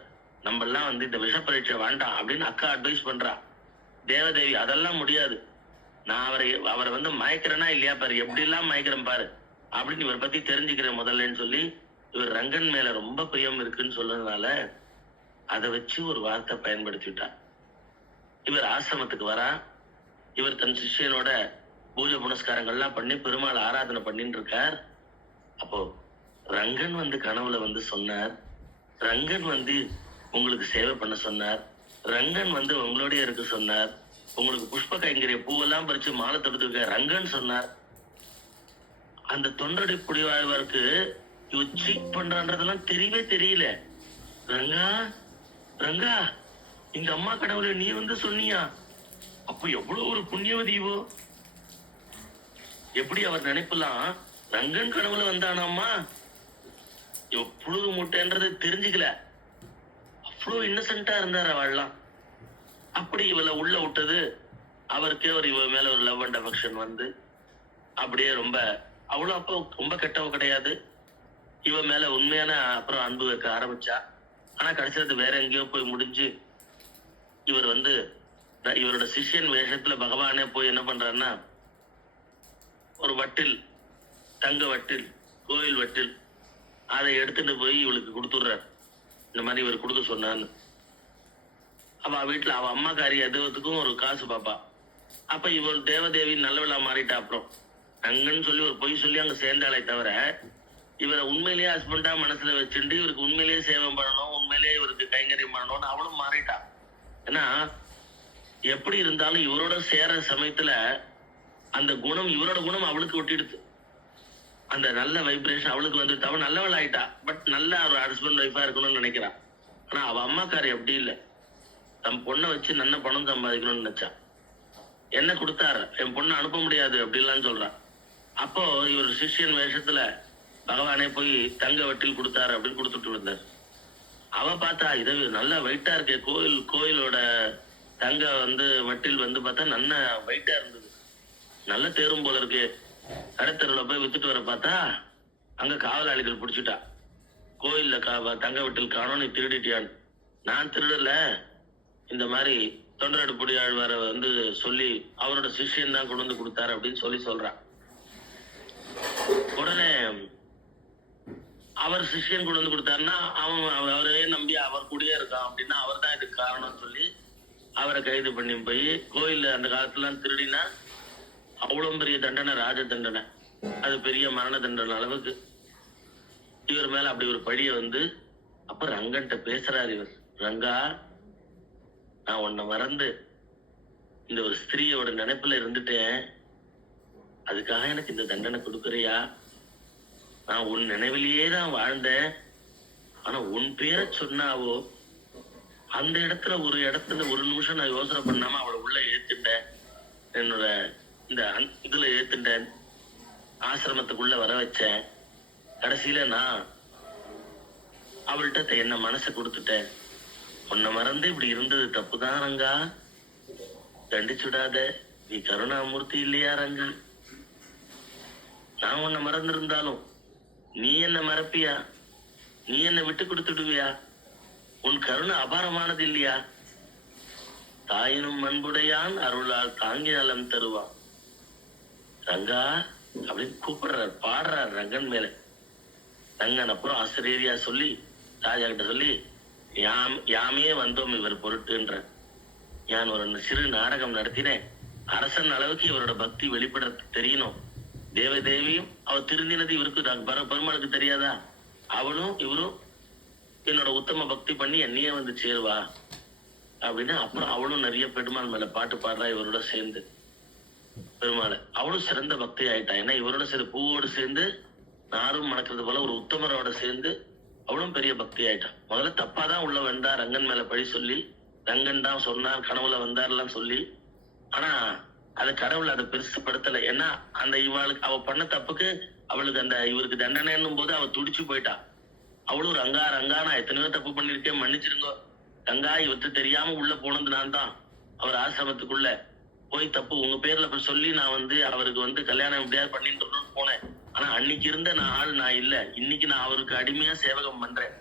நம்ம எல்லாம் இந்த விஷ பரீட்சை வேண்டாம் அப்படின்னு அக்கா அட்வைஸ் பண்றா. தேவதேவி அதெல்லாம் முடியாது, நான் அவரை மயக்கிறேன்னா இல்லையா பாரு, எப்படி எல்லாம் மயக்கிறேன் பாரு அப்படின்னு இவரை பத்தி தெரிஞ்சுக்கிறேன் முதல்லன்னு சொல்லி, இவர் ரங்கன் மேல ரொம்ப பிரியம் இருக்குன்னு சொல்றதுனால அதை வச்சு ஒரு வார்த்தை பயன்படுத்திட்டார். இவர் ஆசிரமத்துக்கு வரா. இவர் தன் சிஷ்யனோட பூஜை புனஸ்காரங்கள்லாம் பண்ணி பெருமாள் ஆராதனை பண்ணிட்டு இருக்கார். அப்போ ரங்கன் கனவுல சொன்னார், ரங்கன் உங்களுக்கு சேவை பண்ண சொன்னார், ரங்கன் உங்களோடய இருக்க சொன்னார், உங்களுக்கு புஷ்ப கைங்கரிய பூவெல்லாம் பறிச்சு மாலை தொடுத்துருக்க ரங்கன் சொன்னார். அந்த தொண்டடி புடிவாழ்வாருக்கு இவ சீட் பண்றான்றதெல்லாம் தெரியவே தெரியல. ரங்கா ரங்கா, இந்த அம்மா கடவுளை நீ சொன்னியா? அப்ப எவ்வளவு ஒரு புண்ணியவதி இவோ. எப்படி அவர் நினைப்பெல்லாம் ரங்கன் கடவுளை வந்தானாம்மா, இவ புழுகு முட்டைன்றது தெரிஞ்சுக்கல. அவ்வளவு இன்னசென்டா இருந்தார் அவள்லாம். அப்படி இவளை உள்ள விட்டது அவருக்கே இவ மேல ஒரு லவ் அண்ட் அஃபெக்ஷன் அப்படியே ரொம்ப, அவ்வளவு அப்போ ரொம்ப கெட்டவ கிடையாது. இவ மேல உண்மையான அப்புறம் அன்பு வைக்க ஆரம்பிச்சா. ஆனா கடைசியது வேற எங்கேயோ போய் முடிஞ்சு இவர் இவரோட சிஷ்யன் வேஷத்துல பகவானே போய் என்ன பண்றாருன்னா, ஒரு வட்டில், தங்க வட்டில், கோயில் வட்டில், அதை எடுத்துட்டு போய் இவளுக்கு கொடுத்துடுறார். இந்த மாதிரி இவர் கொடுக்க சொன்னான்னு. அவ வீட்டுல அவ அம்மாக்காரி எதுவத்துக்கும் ஒரு காசு பாப்பா. அப்ப இவர் தேவதேவி நல்லவிழா மாறிட்டா. அப்புறம் ரங்கன்னு சொல்லி ஒரு பொய் சொல்லி அங்க சேர்ந்தாலே தவிர, இவரை உண்மையிலேயே ஹஸ்பண்டா மனசுல வச்சுட்டு இவருக்கு உண்மையிலேயே சேவை பண்ணணும், உண்மையிலேயே இவருக்கு கைங்கரியம் பண்ணணும்னு அவளும் மாறிட்டா. ஏன்னா எப்படி இருந்தாலும் இவரோட சேர சமயத்துல அந்த குணம், இவரோட குணம் அவளுக்கு ஒட்டிடுது. அந்த நல்ல வைப்ரேஷன் அவளுக்கு அவன் நல்லவள் ஆயிட்டா. பட் நல்ல ஒரு ஹஸ்பண்ட் ஒய்ஃபா இருக்கணும்னு நினைக்கிறான். ஆனா அவ அம்மாக்காரி அப்படி இல்லை. தம் பொண்ணை வச்சு நல்ல பணம் சம்பாதிக்கணும்னு நினைச்சா. என்ன கொடுத்தாரு, என் பொண்ணை அனுப்ப முடியாது அப்படின்லாம் சொல்றான். அப்போ இவர் சிஷ்யன் வேஷத்துல பகவானே போய் தங்க வட்டில் கொடுத்தாரு அப்படின்னு கொடுத்துட்டு வந்தார். அவ பார்த்தா இது நல்ல வெயிட்டா இருக்கே, கோயிலோட தங்க வட்டில் பார்த்தா நல்ல வெயிட்டா இருந்தது, நல்ல தேரும் போல இருக்கு. கடைத்தெருவில் போய் வித்துட்டு வர பார்த்தா அங்க காவலாளிகள் பிடிச்சிட்டா. கோயில்ல தங்க வட்டில் காணோம், நீ திருடிட்டியான்னு. நான் திருடல, இந்த மாதிரி தொண்டரடு புடியாழ்வார சொல்லி அவரோட சிஷ்யன் தான் கொண்டு கொடுத்தாரு அப்படின்னு சொல்றான். உடனே அவர் சிஷ்யன் கொண்டு கொடுத்தாருன்னா அவரே நம்பி அவர் கூடயே இருக்கான் அப்படின்னா அவர் தான் இதுக்கு காரணம் சொல்லி அவரை கைது பண்ணி போய் கோயில்ல அந்த காலத்துல திருடினா அவ்வளவு பெரிய தண்டனை, ராஜ தண்டனை, அது பெரிய மரண தண்டனை அளவுக்கு இவர் மேல அப்படி ஒரு பழிய அப்ப ரங்கன்ட்ட பேசுறாரு இவர். ரங்கா, நான் உன்னை மறந்து இந்த ஒரு ஸ்திரீயோட நினைப்புல இருந்துட்டேன், அதுக்காக எனக்கு இந்த தண்டனை கொடுக்குறியா? நான் உன் நினைவிலேயே தான் வாழ்ந்தேன். ஆனா உன் பேரை சொன்னாவோ அந்த இடத்துல ஒரு நிமிஷம் நான் யோசனை பண்ணாம அவளை உள்ள ஏத்துட்டேன், என்னோட இந்த இதுல ஏத்துட்டேன், ஆசிரமத்துக்குள்ள வர வச்சேன். கடைசியில நான் அவள்கிட்ட என்ன மனசை கொடுத்துட்டேன். உன்னை மறந்து இப்படி இருந்தது தப்புதான் ரங்கா, தண்டிச்சுடாத, நீ கருணாமூர்த்தி இல்லையா ரங்கா? நான் உன்னை மறந்திருந்தாலும் நீ என்ன மறப்பியா? நீ என்ன விட்டு கொடுத்துடுவியா? உன் கருணை அபாரமானது இல்லையா? தாயினும் அன்புடையான் அருளால் தாங்கி நலம் தருவான். ரங்கா அப்படின்னு கூப்பிடுறார், பாடுறார் ரங்கன் மேல. ரங்கன் அப்புறம் ஆசிரியரியா சொல்லி ராஜா கிட்ட சொல்லி, யாமே வந்தோம் இவர் பொருட்டுன்ற. நான் ஒரு சிறு நாடகம் நடத்தினேன், அரசன் அளவுக்கு இவரோட பக்தி வெளிப்பட தெரியணும். தேவதேவியும் அவ திருந்தினது இவருக்கு பெருமாளுக்கு தெரியாதா? அவளும் இவரும் என்னோட உத்தம பக்தி பண்ணி என்னையே வந்து சேருவா அப்படின்னு. அப்புறம் அவளும் நிறைய பெருமாள் மேல பாட்டு பாடுறா இவரோட சேர்ந்து. பெருமாளை அவளும் சிறந்த பக்தி ஆயிட்டா. ஏன்னா இவரோட சேர்ந்து பூவோடு சேர்ந்து நாரும் மணக்கிறது போல ஒரு உத்தமரோட சேர்ந்து அவளும் பெரிய பக்தி ஆயிட்டான். முதல்ல தப்பாதான் உள்ள வந்தா, ரங்கன் மேல பழி சொல்லி, ரங்கன் தான் சொன்னார் கனவுல வந்தார்லாம் சொல்லி. ஆனா அது கடவுள் அதை பெருசுப்படுத்தல. ஏன்னா அந்த இவளுக்கு அவ பண்ண தப்புக்கு அவளுக்கு அந்த இவருக்கு தண்டனைன்னும் போது அவ துடிச்சு போயிட்டா. அவளும் ரங்கா ரங்கா நான் எத்தனையோ தப்பு பண்ணிருக்கேன், மன்னிச்சிருங்க ரங்கா, இவற்று தெரியாம உள்ள போனது நான் தான். அவர் ஆசிரமத்துக்குள்ள போய் தப்பு உங்க பேர்ல போய் சொல்லி நான் வந்து அவருக்கு வந்து கல்யாணம் எப்படியாவது பண்ணிட்டு போனேன். ஆனா அன்னைக்கு இருந்த ஆள் நான் இல்ல. இன்னைக்கு நான் அவருக்கு அடிமையா சேவகம் பண்றேன்.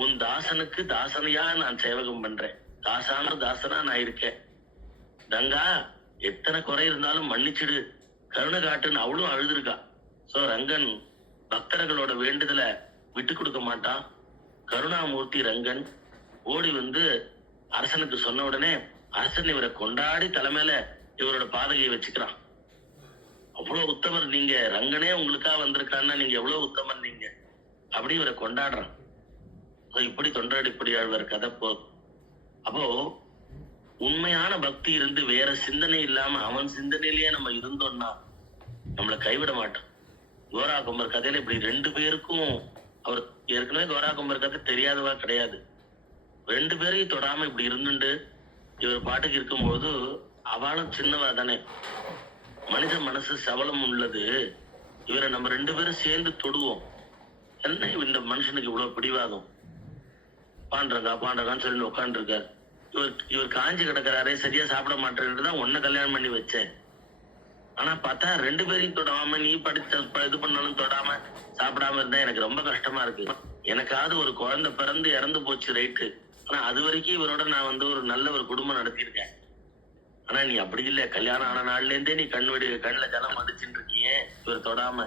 உன் தாசனுக்கு தாசனையா நான் சேவகம் பண்றேன். தாசான தாசனா நான் இருக்கேன். ரங்கா எத்தனை குறை இருந்தாலும் மன்னிச்சிடு, கருணை காட்டுன்னு அவளும் அழுதுருக்கா. சோ ரங்கன் பக்தர்களோட வேண்டுதலை விட்டு கொடுக்க மாட்டான். கருணாமூர்த்தி ரங்கன் ஓடி வந்து அரசனுக்கு சொன்ன உடனே அரசன் இவரை கொண்டாடி தலைமையில இவரோட பாதகையை வச்சுக்கிறான். அவ்வளவு உத்தமர் நீங்க, ரங்கனே உங்களுக்கா வந்திருக்கான்னா நீங்க எவ்வளவு உத்தமர் நீங்க அப்படி இவரை கொண்டாடுறான். இப்படி தொண்டரடிப்படியாழ்வார் கதை போதும். அப்போ உண்மையான பக்தி இருந்து வேற சிந்தனை இல்லாம அவன் சிந்தனையிலேயே நம்ம இருந்தோம்னா நம்மளை கைவிட மாட்டோம். கோரா கும்பர் கதையில இப்படி 2 பேருக்கும், அவர் ஏற்கனவே கோரா கும்பர் கதை தெரியாதவா கிடையாது. 2 பேரையும் தொடாம இப்படி இருந்துட்டு இவர் பாட்டுக்கு இருக்கும்போது அவளும் சின்னவா தானே. மனித மனசு சபலம் உள்ளது. இவரை நம்ம 2 பேரும் சேர்ந்து தொடுவோம். என்ன இந்த மனுஷனுக்கு இவ்வளவு பிடிவாதம், பாண்டகான்னு சொல்லி உட்காந்து இருக்காரு. இவர் காஞ்சி கிடக்கிறாரே, சரியா சாப்பிட மாட்டேன்னு தான் உன்னை கல்யாணம் பண்ணி வச்சேன். ஆனா பார்த்தா 2 பேரையும் தொடாம, நீ படிச்ச இது பண்ணாலும் தொடாம சாப்பிடாம இருந்தா எனக்கு ரொம்ப கஷ்டமா இருக்கு. எனக்காவது ஒரு குழந்தை பிறந்து இறந்து போச்சு ரைட்டு, ஆனா அது வரைக்கும் இவரோட நான் வந்து ஒரு நல்ல ஒரு குடும்பம் நடத்தியிருக்கேன். ஆனா நீ அப்படி இல்ல, கல்யாணம் ஆன நாள்ல இருந்தே நீ கண்ணுல ஜலம் அடிச்சுட்டு இருக்கியே இவர் தொடாம.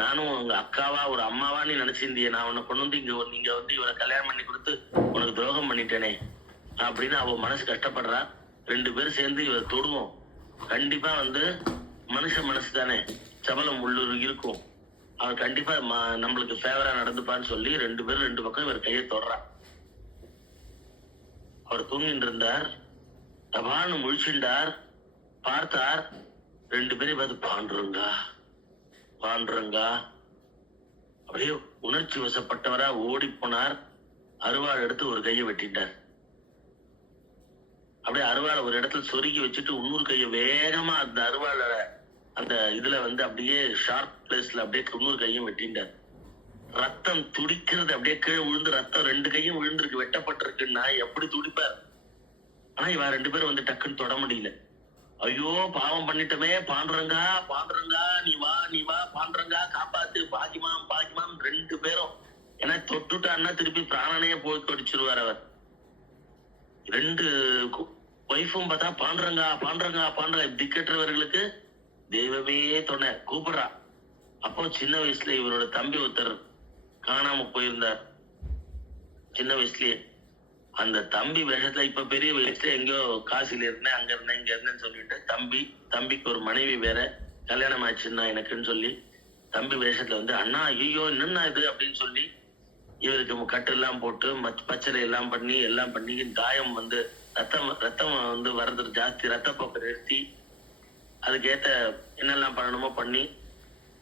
நானும் உங்க அக்காவா ஒரு அம்மாவா நீ நினைச்சிருந்திய, நான் உன்னை கொண்டு வந்து நீங்க வந்து இவரை கல்யாணம் பண்ணி கொடுத்து உனக்கு துரோகம் பண்ணிட்டேனே அப்படின்னு அவ மனசு கஷ்டப்படுறா. 2 பேரும் சேர்ந்து இவர் தொடுவோம். கண்டிப்பா வந்து மனுஷ மனசு தானே, சபலம் உள்ளூர் இருக்கும். அவர் கண்டிப்பா நம்மளுக்கு ஃபேவரா நடந்துப்பான்னு சொல்லி 2 பேரும் 2 பக்கம் இவர் கையை தொடுறா. அவர் தூங்கிட்டு இருந்தார். தபான்னு முழிச்சுண்டார். பார்த்தார் 2 பேரையும் பார்த்து பாண்டுறங்கா அப்படியே உணர்ச்சி வசப்பட்டவரா ஓடி போனார். அருவாள் எடுத்து ஒரு கையை வெட்டிட்டார். அப்படியே அருவாளை ஒரு இடத்துல சொருகி வச்சுட்டு இன்னொரு கையை வேகமா அந்த அருவாள அந்த இதுல வந்து அப்படியே ஷார்ப் பிளேஸ்ல அப்படியே இன்னொரு கையும் வெட்டிட்டார். ரத்தம் துடிக்கிறது. அப்படியே கீழே விழுந்து ரத்தம் 2 கையும் விழுந்திருக்கு, வெட்டப்பட்டிருக்குன்னா எப்படி துடிப்பார். ஆனா இவ 2 பேரும் வந்து டக்குன்னு தொட முடியல. ஐயோ பாவம் பண்ணிட்டமே, பாண்டுறங்கா நீ வா பாண்டுறங்கா காப்பாத்து, பாக்கிமாம் 2 பேரும். ஏன்னா தொட்டுட்டான்னா திருப்பி பிராணனையே போய் கடிச்சிருவார் அவர். 2 ஒய்ஃபும் பார்த்தா பாண்டுறங்கா திக்கற்றவர்களுக்கு தெய்வமே துணை கூப்பிடுறா. அப்போ சின்ன வயசுல இவரோட தம்பி ஒருத்தர் காணாம போயிருந்தார். சின்ன வயசுலயே அந்த தம்பி வேஷத்துல, இப்ப பெரிய வயசுல எங்கேயோ காசில இருந்தேன், அங்க இருந்தேன், இங்க இருந்தேன்னு சொல்லிட்டு தம்பிக்கு ஒரு மனைவி வேற கல்யாணம் ஆச்சுன்னா எனக்குன்னு சொல்லி தம்பி வேஷத்துல வந்து அண்ணா ஐயோ என்னன்னா இது அப்படின்னு சொல்லி இவருக்கு கட்டு எல்லாம் போட்டு பச்சரை எல்லாம் பண்ணி காயம் வந்து ரத்தம் வந்து வர்றது ஜாஸ்தி, ரத்தப்போக்கை நிறுத்தி அதுக்கேத்த என்னெல்லாம் பண்ணணுமோ பண்ணி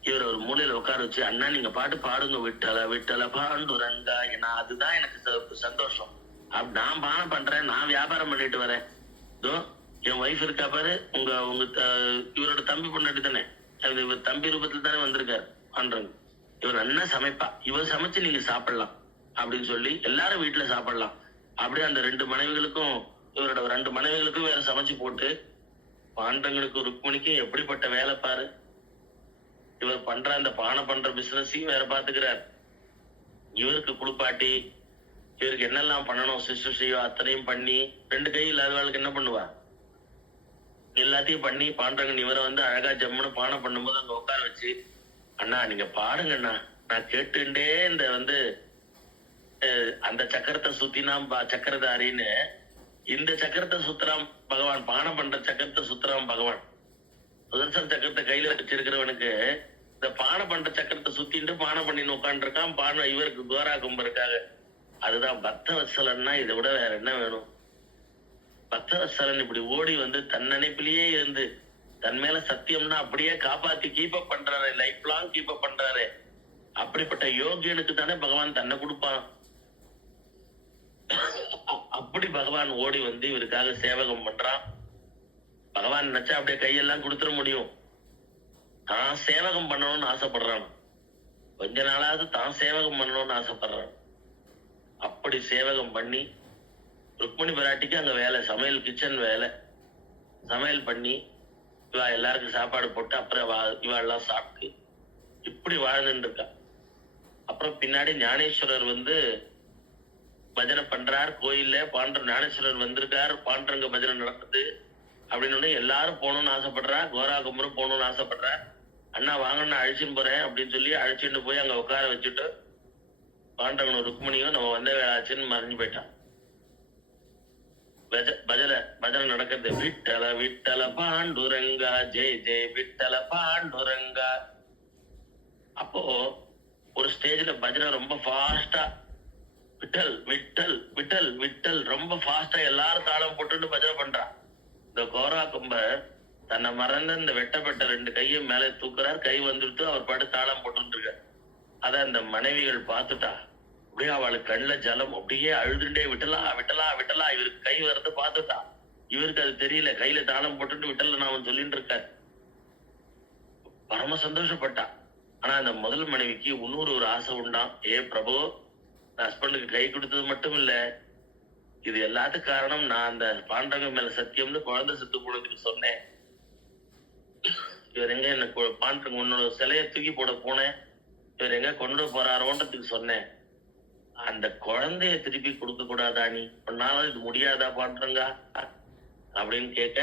இவர் ஒரு மூலையில உட்கார வச்சு, அண்ணா நீங்க பாட்டு பாடுங்க, விட்டல பாண்டுரங்கா, ஏன்னா அதுதான் எனக்கு சந்தோஷம். நான் பானம் பண்றேன், நான் வியாபாரம் பண்ணிட்டு வரேன். இதோ என் ஒய்ஃப் இருக்கா பாரு, உங்க இவரோட தம்பி பொண்ணாட்டி தானே, இவர் தம்பி ரூபத்துல தானே வந்திருக்காரு பண்றங்க. இவர் நல்லா சமைப்பா, இவர் சமைச்சு நீங்க சாப்பிடலாம் அப்படின்னு சொல்லி எல்லாரும் வீட்டுல சாப்பிடலாம். அப்படியே அந்த 2 மனைவிகளுக்கும் இவரோட 2 மனைவிகளுக்கும் வேற சமைச்சு போட்டு, பாண்டங்களுக்கு ருக்மணிக்கும் எப்படிப்பட்ட வேலை பாரு. இவர் பண்ற அந்த பானை பண்ற பிசினஸையும் வேற பாத்துக்கிறார். இவருக்கு குளிப்பாட்டி இவருக்கு என்னெல்லாம் பண்ணணும் சிசுசையோ அத்தனையும் பண்ணி, 2 கை இல்லாதவர்களுக்கு என்ன பண்ணுவா எல்லாத்தையும் பண்ணி பாண்டரங்கன் இவரை வந்து அழகா ஜம்முன்னு பானை பண்ணும்போது அங்க உட்கார வச்சு, அண்ணா நீங்க பாடுங்கண்ணா, நான் கேட்டுண்டே இந்த வந்து அந்த சக்கரத்தை சுத்தினாம் சக்கரதாரின்னு, இந்த சக்கரத்தை சுத்துறாம் பகவான், பானை பண்ற சக்கரத்தை சுத்துறாம் பகவான். சுதர்சன சக்கரத்தை கையில வச்சிருக்கிறவனுக்கு இந்த பானை பண்ற சக்கரத்தை சுத்திட்டு பானை பண்ணின்னு உட்காந்துருக்கான். பானை இவருக்கு கோரா கும்பருக்காக அதுதான் பக்தவத்சலன்னா. இதை விட வேற என்ன வேணும்? பக்தவத்சலன் இப்படி ஓடி வந்து தன் நினைப்பிலேயே இருந்து தன் மேல சத்தியம்னா அப்படியே காப்பாத்தி கீப்பப் பண்றாரு, லைஃப் லாங் கீப்பப் பண்றாரு. அப்படிப்பட்ட யோகியனுக்கு தானே பகவான் தன்னை கொடுப்பான். அப்படி பகவான் ஓடி வந்து இவருக்காக சேவகம் பண்றான். பகவான் நினைச்சா அப்படியே கையெல்லாம் கொடுத்துட முடியும். தான் சேவகம் பண்ணணும்னு ஆசைப்படுறான். கொஞ்ச நாளாவது தான் சேவகம் பண்ணணும்னு ஆசைப்படுறான். அப்படி சேவகம் பண்ணி ருக்மணி பிராட்டிக்கு அங்க வேலை, சமையல், கிச்சன் வேலை. சமையல் பண்ணி இவா எல்லாருக்கும் சாப்பாடு போட்டு அப்புறம் இவா எல்லாம் சாப்பிட்டு இப்படி வாழ்ந்துட்டு இருக்கா. அப்புறம் பின்னாடி ஞானேஸ்வரர் வந்து பஜனை பண்றார் கோயில்ல. ஞானேஸ்வரர் வந்திருக்கார், பாண்டரங்க பஜனை நடக்குது அப்படின்னு எல்லாரும் போகணும்னு ஆசைப்படுறா. கோரா கும்பரும் போகணும்னு ஆசைப்படுறா. அண்ணா வாங்கன்னு அழைச்சின்னு போறேன் அப்படின்னு சொல்லி அழைச்சிட்டு போய் அங்க உட்கார வச்சுட்டு பாண்டவனும் ருக்மணியும் நம்ம வந்த வேளாச்சுன்னு மறைஞ்சு போயிட்டான். பஜனை நடக்கிறது. விட்டல விட்டல பாண்டுரங்கா ஜெய் ஜெய் விட்டல பாண்டுரங்கா. அப்போ ஒரு ஸ்டேஜ்ல பஜனை ரொம்ப ஃபாஸ்டா விட்டல் விட்டல் விட்டல் விட்டல் ரொம்ப ஃபாஸ்டா எல்லாரும் தாளம் போட்டுட்டு பஜனை பண்றான். இந்த கோரா கும்பர் தன்னை மறந்து இந்த வெட்டப்பட்ட 2 கையும் மேலே தூக்குறார். கை வந்துட்டு அவர் பாட்டு தாளம் போட்டு இருக்கார். அத அந்த மனைவிகள் பார்த்துட்டா. அப்படியே அவளுக்கு கண்ணுல ஜலம், அப்படியே அழுதுண்டே விட்டலா விட்டலா விட்டலா. இவருக்கு கை வரது பார்த்துட்டா. இவருக்கு அது தெரியல. கையில தாளம் போட்டுட்டு விட்டல நான் சொல்லிட்டு இருக்கார். பரம சந்தோஷப்பட்டா. ஆனா அந்த முதல் மனைவிக்கு இன்னொரு ஒரு ஆசை உண்டாம். ஏ பிரபு, ஹஸ்பண்டுக்கு கை கொடுத்தது மட்டும் இல்ல, இது எல்லாத்துக்கும் காரணம் நான் அந்த பாண்டவங்க மேல சத்தியம்னு குழந்தை செத்து போனதுக்கு சொன்னேன். இவர் எங்க என்ன பாண்டவங்க உன்னோட சிலையை தூக்கி போட போனேன், இவர் எங்க கொண்டு போறாரோன்றதுக்கு சொன்னேன். அந்த குழந்தைய திருப்பி கொடுக்க கூடாதா? நீ பண்ணாலும் இது முடியாதா பாண்டவங்க அப்படின்னு கேட்க,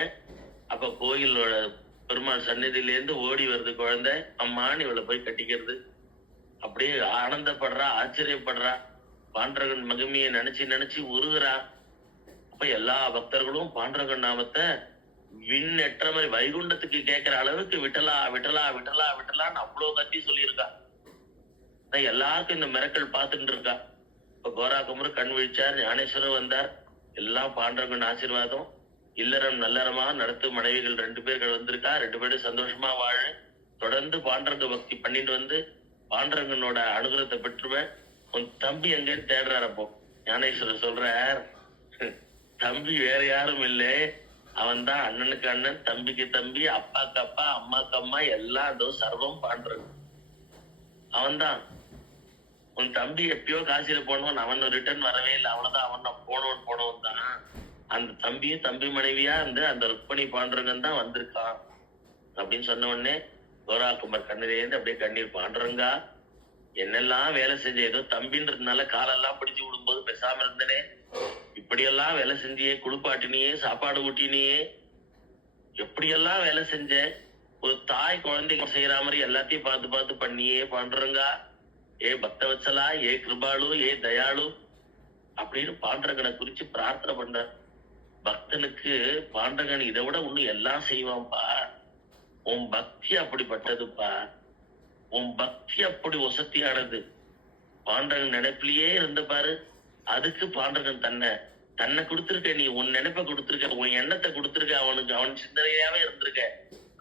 அப்ப கோயிலோட பெருமாள் சந்நிதியில இருந்து ஓடி வருது குழந்தை. அம்மான்னு இவளை போய் கட்டிக்கிறது. அப்படியே ஆனந்தப்படுறா, ஆச்சரியப்படுறா. பாண்டரகன் மகிமையை நினைச்சு நினைச்சு உருகுறா. அப்ப எல்லா பக்தர்களும் பாண்டரகன் நாமத்தை விண்ணெற்ற மாதிரி வைகுண்டத்துக்கு கேட்கிற அளவுக்கு விட்டலா விட்டலா விட்டலா விட்டலான்னு அவ்வளவு கத்தி சொல்லியிருக்கா. எல்லாருக்கும் இந்த மிரக்கல் பார்த்துட்டு இருக்கா. இப்ப கோரா குமர் கண் விழிச்சார், ஞானேஸ்வரர் வந்தார். எல்லாம் பாண்டரகன் ஆசீர்வாதம். இல்லறம் நல்லறமா நடத்து மனைவிகள் 2 பேர்கள் வந்திருக்கா. 2 பேரும் சந்தோஷமா வாழ தொடர்ந்து பாண்டரங்க பக்தி பண்ணிட்டு வந்து பாண்டரங்கனோட அனுகிரகத்தை பெற்றுவேன். உன் தம்பி எங்கன்னு தேடுறாரு. அப்போ ஞானேஸ்வரர் சொல்றார், தம்பி வேற யாரும் இல்லை, அவன் தான் அண்ணனுக்கு அண்ணன், தம்பிக்கு தம்பி, அப்பாக்கு அப்பா, அம்மாக்கு அம்மா, எல்லாம் அதோ சர்வம் பாண்டரங்கன். அவன் தான் உன் தம்பி. எப்பயோ காசியில போனவன், அவன் ரிட்டர்ன் வரவே இல்லை. அவனதான் அவன் போனவன் தான். அந்த தம்பியும் தம்பி மனைவியா இருந்து அந்த ருக்மணி பாண்டரங்கன் தான் வந்திருக்கான் அப்படின்னு சொன்ன உடனே கோரா குமர் கண்ணிலேருந்து அப்படியே கண்ணீர். பாண்டரங்கா, என்னெல்லாம் வேலை செஞ்ச, ஏதோ தம்பின்றதுனால காலெல்லாம் பிடிச்சு விடும்போது பேசாம இருந்தனே, இப்படியெல்லாம் வேலை செஞ்சியே, குளிப்பாட்டினியே, சாப்பாடு ஊட்டினியே, எப்படியெல்லாம் வேலை செஞ்ச, ஒரு தாய் குழந்தைங்க செய்யற மாதிரி எல்லாத்தையும் பார்த்து பார்த்து பண்ணியே பாண்டரங்கா. ஏ பக்தவத்சலா, ஏ கிருபாலு, ஏ தயாளு அப்படின்னு பாண்டரங்கனை குறிச்சு பிரார்த்தனை பண்ற. பக்தனுக்கு பாண்டரங்கன் இதை விட இன்னும் எல்லாம் செய்வான்பா. உன் பக்தி அப்படிப்பட்டதுப்பா. உன் பக்தி அப்படி வசதியானது. பாண்டரங்கன் நினைப்பிலேயே இருந்த பாரு. அதுக்கு பாண்டரங்கன் தன்னை கொடுத்திருக்க. நீ உன் நினைப்பை கொடுத்திருக்க, உன் எண்ணத்தை கொடுத்திருக்க, அவனுக்கு அவன் சிந்தனையாவே இருந்திருக்க.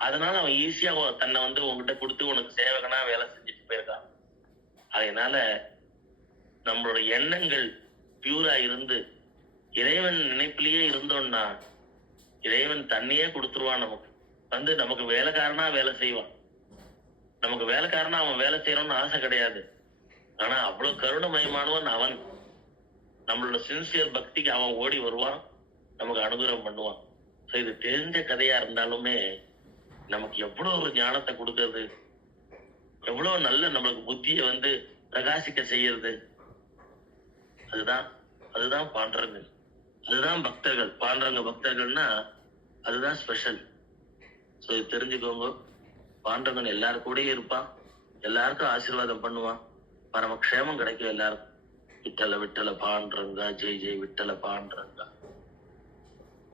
அதனால அவன் ஈஸியா தன்னை உன்கிட்ட கொடுத்து உனக்கு சேவகனா வேலை செஞ்சுட்டு போயிருக்கான். அதனால நம்மளோட எண்ணங்கள் பியூரா இருந்து இறைவன் நினைப்பிலேயே இருந்தோம்னா இறைவன் தன்னையே கொடுத்துருவான். நமக்கு நமக்கு வேலைக்காரனா வேலை செய்வான். நமக்கு வேலைக்காரனா அவன் வேலை செய்யணும்னு ஆசை கிடையாது. ஆனா அவ்வளவு கருணமயமானவன் அவன். நம்மளோட சின்சியர் பக்திக்கு அவன் ஓடி வருவான், நமக்கு அனுகிரகம் பண்ணுவான். இது தெரிஞ்ச கதையா இருந்தாலுமே நமக்கு எவ்வளவு ஒரு ஞானத்தை கொடுக்கறது, எவ்வளவு நல்ல நம்மளுக்கு புத்திய பிரகாசிக்க செய்யறது. அதுதான் பாண்டரங்கன். அதுதான் பக்தர்கள். பாண்டரங்க பக்தர்கள்னா அதுதான் ஸ்பெஷல். இது தெரிஞ்சுக்கோங்க. பாண்டரங்கன் எல்லாரும் கூடயே இருப்பான், எல்லாருக்கும் ஆசீர்வாதம் பண்ணுவான், பரமக்ஷேமம் கிடைக்கும் எல்லாருக்கும். விட்டல விட்டல பாண்டரங்கா ஜெய் ஜெய் விட்டல பாண்டரங்கா.